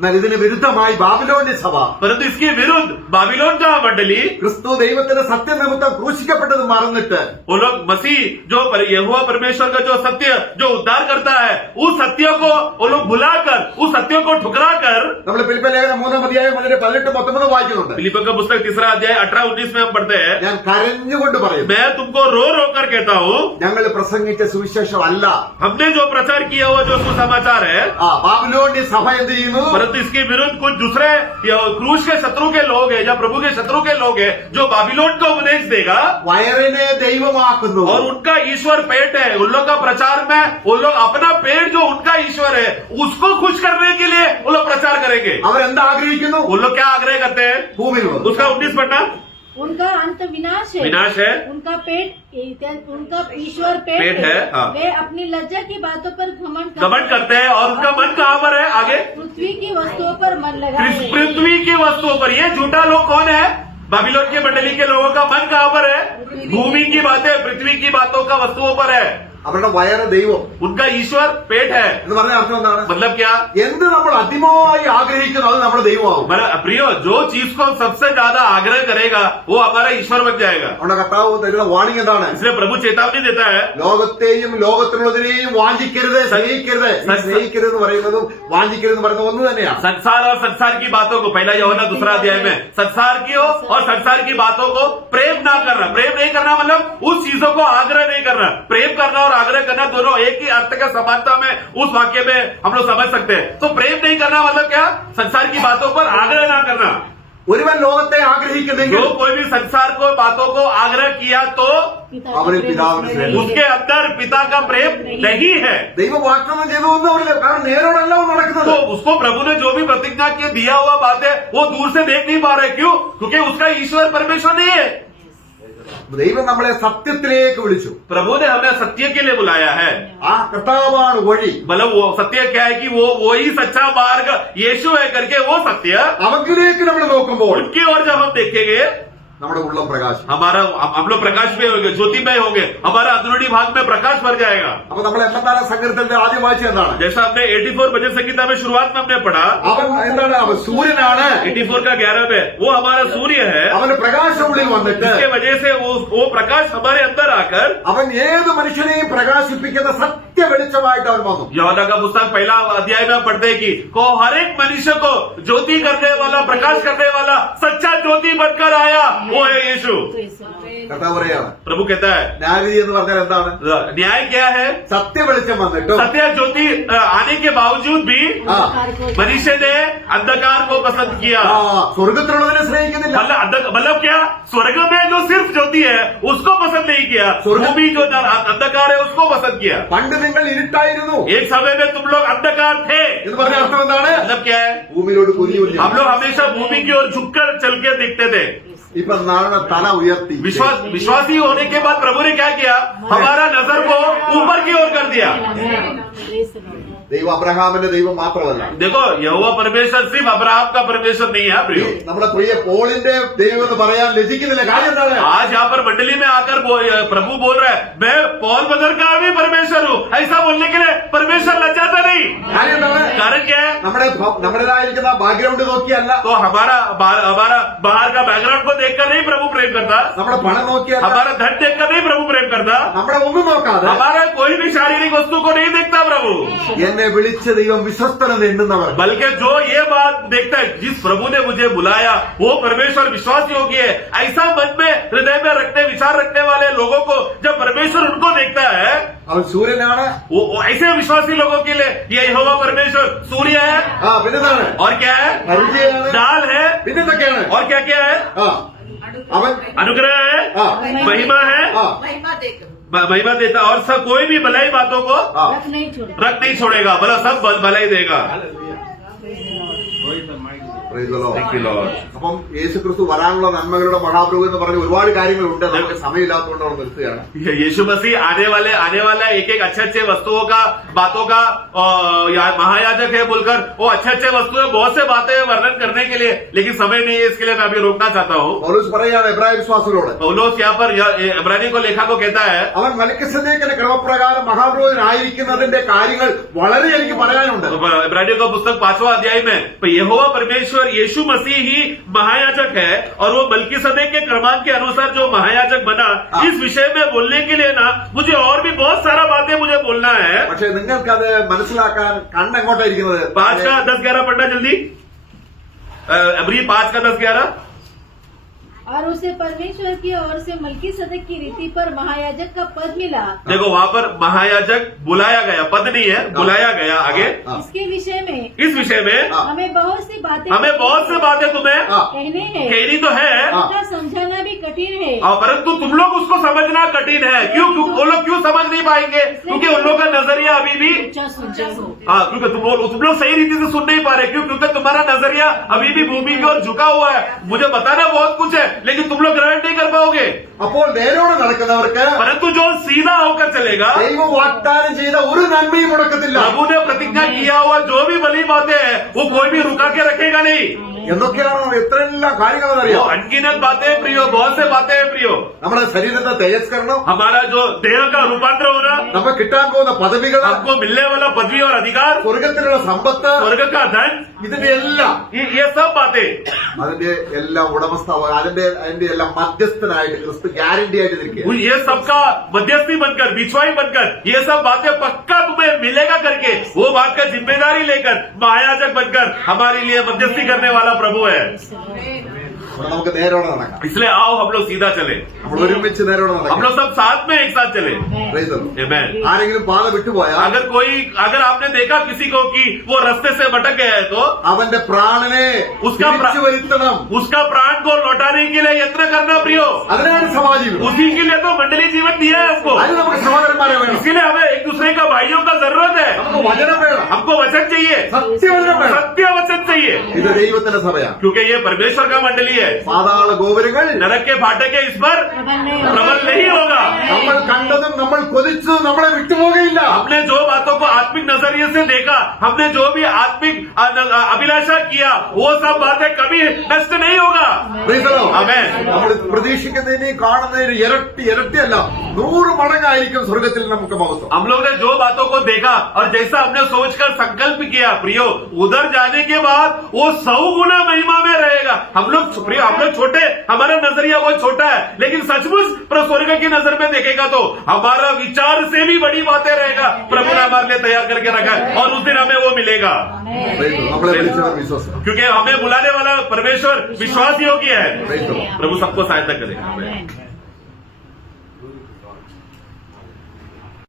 എന്നാൽ ഇതിന് വിരുദ്ധമായി ബാബിലോണ്യ സഭ, परंतु इसके विरुद्ध बाबिलोन का मंडली, ക്രിസ്തു ദൈവത്തിന്റെ സത്യനിമിത്തം ക്രൂശിക്കപ്പെട്ടത് മറന്നിട്ട് वो लोग मसीह जो यहोवा परमेश्वर का जो सत्य जो उद्धार करता है उस सत्य को वो लोग भुलाकर उस सत्य को ठुकरा कर. നമ്മൾ ഫിലിപ്പിയ ലേഖനം 3-ാം അധ്യായം 18-19 വായിക്കുന്നുണ്ട്. फिलिपियों का पुस्तक 3 अध्याय 18-19 में हम पढ़ते हैं, ഞാൻ കരഞ്ഞുകൊണ്ട് പറയുന്നു, मैं तुमको रो रो कर कहता हूँ, ഞങ്ങൾ പ്രസംഗിച്ച സുവിശേഷം അല്ല. हमने जो प्रचार किया हुआ जो सुसमाचार है, ബാബിലോണ്യ സഭ എന്ത് ചെയ്യുന്നു? परंतु इसके विरुद्ध कुछ दूसरे क्रूस के शत्रु के लोग हैं या प्रभु के शत्रु के लोग हैं जो बाबिलोन का उपदेश देगा വയറിനെ ദൈവമാക്കുന്നു. और उनका ईश्वर पेट है. उन लोग का प्रचार में वो लोग अपना पेट जो उनका ईश्वर है उसको खुश करने के लिए वो लोग प्रचार करेंगे. അവരെന്താ ആഗ്രഹിക്കുന്നു? वो लोग क्या आग्रह करते हैं, ഭൂമിയിലുള്ളത്. उसका 19 पढ़ना, उनका अंत विनाश है, विनाश है, उनका पेट उनका ईश्वर पेट है, हाँ। वे अपनी लज्जा की बातों पर घमंड करते हैं और उनका मन कहाँ पर है, आगे पृथ्वी की वस्तुओं पर मन लगाए हैं। पृथ्वी की वस्तुओं पर. ये झूठा लोग कौन है, बाबिलोन की मंडली के लोगों का मन कहाँ पर है, भूमि की बातें पृथ्वी की बातों का वस्तुओं पर है. അവരുടെ വയറ് ദൈവം उनका ईश्वर पेट है. എന്ന് പറഞ്ഞ അർത്ഥം എന്താണ്? मतलब क्या, എന്ത് നമ്മൾ അതിമോയി ആഗ്രഹിക്കുന്നു അത് നമ്മുടെ ദൈവമാവും. प्रियो जो चीज को हम सबसे ज्यादा आग्रह करेगा वो हमारा ईश्वर बन जाएगा. നമ്മുടെ കർത്താവ് തരുന്ന വാണിംഗ് എന്താണ്? इसलिए प्रभु चेतावनी देता है, ലോകത്തെയും ലോകത്തിനുള്ളതിനെയും വാഞ്ചിക്കരുത്, സ്നേഹിക്കരുത്. ഈ സ്നേഹിക്കരുത് എന്ന് പറയുന്നതും വാഞ്ചിക്കരുത് എന്ന് പറയുന്നത് ഒന്ന് തന്നെയാണ്. संसार और संसार की बातों को, पहला यूहन्ना 2 अध्याय में संसार की और संसार की बातों को प्रेम ना करना. प्रेम नहीं करना मतलब उस चीजों को आग्रह नहीं करना. प्रेम करना और आग्रह करना दोनों एक ही अर्थ का समानता में उस वाक्य में हम लोग समझ सकते हैं. तो प्रेम नहीं करना मतलब क्या, संसार की बातों पर आग्रह ना करना. ഒരുവൻ ലോകത്തെ ആഗ്രഹിക്കുന്നെങ്കിൽ जो कोई भी संसार को बातों को आग्रह किया तो അവന് പിതാവിന് സ്നേഹം. उसके अंदर पिता का प्रेम नहीं है. ദൈവം വാഗ്ദാനം ചെയ്തൊന്നും അവരില്ല. കാരണം നേരോടല്ല നടക്കുന്നത്. तो उसको प्रभु ने जो भी प्रतिज्ञा के दिया हुआ बात है वो दूर से देख नहीं पा रहे. क्यों, क्योंकि उसका ईश्वर परमेश्वर नहीं है. ദൈവം നമ്മളെ സത്യത്തിലേക്ക് വിളിച്ചു. प्रभु ने हमें सत्य के लिए बुलाया है. ആ കർത്താവാണ് വഴി. मतलब वो सत्य क्या है कि वो ही सच्चा मार्ग यीशु है करके वो सत्य. അവങ്കിലേക്ക് നമ്മൾ നോക്കുമ്പോൾ उनकी ओर जब हम देखेंगे നമ്മുടെ ഉള്ളം പ്രകാശം. हमारा हम लोग प्रकाश में होंगे, ज्योतिमय होंगे, हमारा अंदरूनी भाग में प्रकाश भर जाएगा. അപ്പൊ നമ്മൾ 84 സങ്കീർത്തനത്തിൽ ആദ്യം വായിച്ചത് എന്താണ്? जैसा हमने 84 भजन संगीता में शुरुआत में हमने पढ़ा, അവൻ എന്താണ്? അവൻ സൂര്യനാണ്. 84 का 11 में वो हमारा सूर्य है. അവന്റെ പ്രകാശം ഉള്ളിൽ വന്നിട്ട് जिसके वजह से वो प्रकाश हमारे अंदर आकर അവൻ ഏത് മനുഷ്യനെയും പ്രകാശിപ്പിക്കുന്ന സത്യ വെളിച്ചമായിട്ട് അവൻ വന്നു. यूहन्ना का पुस्तक पहला अध्याय में पढ़ते हैं कि को हर एक मनुष्य को ज्योति करने वाला, प्रकाश करने वाला सच्चा ज्योति बनकर आया वो है यीशु। കർത്താവ് പറയാണ് प्रभु कहता है ന്യായവിധി എന്ന് പറഞ്ഞാൽ എന്താണ്? न्याय क्या है? സത്യ വെളിച്ചം വന്നിട്ടും सत्य ज्योति आने के बावजूद भी ആ मनुष्य ने अंधकार को पसंद किया। ആ, സ്വർഗത്തിലുള്ളതിനെ സ്നേഹിക്കുന്നില്ല. मतलब क्या? स्वर्ग में जो सिर्फ ज्योति है उसको पसंद नहीं किया, भूमि जो अंधकार है उसको पसंद किया। പണ്ട് നിങ്ങൾ ഇരുട്ടായിരുന്നു एक समय में तुम लोग अंधकार थे, എന്ന് പറഞ്ഞ അർത്ഥം എന്താണ്? मतलब क्या है? ഭൂമിയിലോട്ട് കുനിഞ്ഞു हम लोग हमेशा भूमि की ओर झुककर चल के दिखते थे। ഇപ്പൊ നാളെ തല ഉയർത്തി विश्वासी होने के बाद प्रभु ने क्या किया? हमारा नजर को ऊपर की ओर कर दिया। ദൈവം അബ്രഹാമിന്റെ ദൈവം മാത്രമല്ല, देखो यहोवा परमेश्वर सिर्फ अब्राहम का परमेश्वर नहीं है प्रियो। നമ്മുടെ പ്രിയ പോളിന്റെ ദൈവം എന്ന് പറയാൻ ലജിക്കുന്നില്ല. കാര്യം എന്താണ്? आज यहाँ पर मंडली में आकर प्रभु बोल रहा है मैं पॉल बदर का भी परमेश्वर हूँ, ऐसा बोलने के लिए परमेश्वर लज्जाता नहीं। കാര്യം എന്താണ്? कारण क्या है? നമ്മുടേതായിരിക്കുന്ന ബാക്ക്ഗ്രൗണ്ട് നോക്കിയല്ല, तो हमारा बाहर का बैकग्राउंड को देखकर नहीं प्रभु प्रेम करता, നമ്മുടെ പണം നോക്കിയല്ല, हमारा धन देखकर नहीं प्रभु प्रेम करता, നമ്മുടെ ഒന്നും നോക്കാതെ हमारा कोई भी शारीरिक वस्तु को नहीं देखता प्रभु, എന്നെ വിളിച്ച ദൈവം വിശ്വസ്തനെന്ന് എണ്ണുന്നവർ. बल्कि जो ये बात देखता है जिस प्रभु ने मुझे बुलाया वो परमेश्वर विश्वासी योग्य है, ऐसा मन में हृदय में विचार रखने वाले लोगों को जब परमेश्वर उनको देखता है, അവൻ സൂര്യനാണ്. वो ऐसे विश्वासी लोगों के लिए ये यहोवा परमेश्वर सूर्य है ആ പിന്നെന്താണ്? और क्या है? പരിചയാണ്. दाल है പിന്നെന്തൊക്കെയാണ്? और क्या क्या है? ആ അവൻ अनुग्रह है, ആ महिमा है, ആ महिमा देकर महिमा देता और सब कोई भी भलाई बातों को ആ रख नहीं छोड़े। रख नहीं छोड़ेगा, भला सब भलाई देगा। Praise the Lord. Thank you, Lord. അപ്പം യേശുക്രിസ്തു വരാനുള്ള നന്മകളുടെ മഹാപ്രഭു എന്ന് പറഞ്ഞ് ഒരുപാട് കാര്യങ്ങളുണ്ട്. നമുക്ക് സമയമില്ലാത്തതുകൊണ്ട് അവിടെ നിർത്തുകയാണ്. यीशु मसीह आने वाला एक अच्छे वस्तुओं का बातों का महायाजक है बोलकर वो अच्छे वस्तुएं बहुत से बातें वर्णन करने के लिए, लेकिन समय नहीं है इसके लिए मैं अभी रोकना चाहता हूँ। പൗലോസ് പറയാണ് എബ്രായ വിശ്വാസികളോട്, पौलुस यहाँ पर इब्रानी को लेखा को कहता है അവൻ മൽക്കിസദേക്കിന്റെ ക്രമപ്രകാരം മഹാപ്രഭുവിനായിരിക്കുന്നതിന്റെ കാര്യങ്ങൾ വളരെ എനിക്ക് പറയാനുണ്ട്. इब्रानियों का पुस्तक 5वां अध्याय में यहोवा परमेश्वर यीशु मसीह ही महायाजक है और वो मल्कीसदेक के क्रमांक के अनुसार जो महायाजक बना, इस विषय में बोलने के लिए ना मुझे और भी बहुत सारा बातें मुझे बोलना है। പക്ഷെ നിങ്ങൾക്കത് മനസ്സിലാക്കാൻ കണ്ണെങ്ങോട്ടായിരിക്കുന്നത്? 5 का 10-11 पढ़ना जल्दी। अबरी 5 का 10-11। और उसे परमेश्वर की ओर से मल्कीसदक की रीति पर महायाजक का पद मिला। देखो वहाँ पर महायाजक बुलाया गया, पद नहीं है, बुलाया गया। आगे इसके विषय में इस विषय में हमें बहुत सी बातें तुम्हें कहनी है, कहनी तो है, उसका समझाना भी कठिन है। परंतु तुम लोग उसको समझना कठिन है। क्यों? वो लोग क्यों समझ नहीं पाएंगे? क्योंकि उन लोग का नजरिया अभी भी ऊंचा सुनते हो। हाँ, क्योंकि तुम लोग सही रीति से सुन नहीं पा रहे। क्यों? क्योंकि तुम्हारा नजरिया अभी भी भूमि की ओर झुका हुआ है। मुझे बताना बहुत कुछ है लेकिन तुम लोग ग्रहण नहीं कर पाओगे। അപ്പോൾ നേരോടെ നടക്കുന്നവർക്ക് परंतु जो सीधा होकर चलेगा, ദൈവം വാഗ്ദാനം ചെയ്ത ഒരു നന്മയും മുടക്കത്തില്ല. प्रभु ने प्रतिज्ञा किया हुआ जो भी भली बातें हैं वो कोई भी रुका के रखेगा नहीं। എന്തൊക്കെയാണോ എത്രയെല്ലാം वो കാര്യങ്ങളെന്നറിയോ? अनगिनत बातें हैं प्रियो, बहुत से बातें हैं प्रियो। നമ്മുടെ ശരീരത്തെ തേജസ്കരണം, हमारा जो देह का रूपांतर होना, നമുക്ക് കിട്ടാൻ പോകുന്ന പദവികൾ, हमको मिलने वाला पदवी और अधिकार, സ്വർഗത്തിലുള്ള സമ്പത്ത്, स्वर्ग का धन, ഇതിന്റെ എല്ലാം ये सब बातें, അതിന്റെ എല്ലാം ഉടമസ്ഥാവ് അതിന്റെ എല്ലാം മധ്യസ്ഥനായിട്ട് ക്രിസ്തു ഗ്യാരണ്ടി ആയിട്ട് നിൽക്കുക. ये सबका मध्यस्थी बनकर, बिछवाई बनकर, ये सब बातें पक्का तुम्हें मिलेगा करके वो बात का जिम्मेदारी लेकर महायाजक बनकर हमारे लिए मध्यस्थी करने वाला प्रभु है। അപ്പോൾ നമുക്ക് നേരോടെ നടക്കാം. इसलिए आओ हम लोग सीधा चले, നമ്മൾ ഒരുമിച്ച് നേരോടെ हम നടക്കാം. लोग सब साथ में एक साथ चले। Praise the Lord. Amen। ആരെങ്കിലും പാത വിട്ടുപോയാൽ अगर आपने देखा किसी को कि वो रास्ते से भटक गया है तो അവന്റെ പ്രാണനെ തിരിച്ചു വരുത്തണം. उसका प्राण को लौटाने के लिए यत्न करना प्रियो। അതിനാണ് സമാജീവനം. उसी के लिए तो मंडली जीवन दिया है हमको। അതിന് നമുക്ക് സഹോദരന്മാരെ വേണം. इसीलिए हमें एक दूसरे का भाइयों का जरूरत है। നമുക്ക് വചനം വേണം. हमको वचन चाहिए, സത്യവചനം വേണം. सत्य वचन चाहिए, ഇത് ദൈവത്തിന്റെ സഭയാണ്. क्योंकि ये परमेश्वर का मंडली है। പാതാള ഗോപുരങ്ങൾ नरक के फाटक के इस पर प्रबल नहीं होगा। നമ്മൾ കണ്ടതും നമ്മൾ കൊതിച്ചതും നമ്മളെ വിട്ടുപോകയില്ല. हमने जो बातों को आत्मिक नजरिए से देखा, हमने जो भी आत्मिक अभिलाषा किया, वो सब बातें कभी नष्ट नहीं होगा। Praise the Lord. Amen। നമ്മൾ പ്രതീക്ഷിക്കുന്നതിന് കാണുന്നതിന് ഇരട്ടിയല്ല 100 മടങ്ങായിരിക്കും സ്വർഗത്തിൽ നമുക്ക് മഹത്വം. हम लोग ने जो बातों को देखा और जैसा हमने सोचकर संकल्प किया प्रियो, उधर जाने के बाद वो 100 गुना महिमा में रहेगा। हम लोग छोटे, हमारा नजरिया बहुत छोटा है, लेकिन सचमुच स्वर्ग की नजर में देखेगा तो हमारा विचार से भी बड़ी बातें रहेगा। प्रभु ने हमारे लिए तैयार करके रखा है और उस दिन हमें वो मिलेगा। मिलेगा। നമ്മളെ വിളിച്ചവർ വിശ്വാസം क्योंकि हमें बुलाने वाला परमेश्वर विश्वास योग्य है। Praise the Lord. प्रभु सबको सहायता करे। आमेन।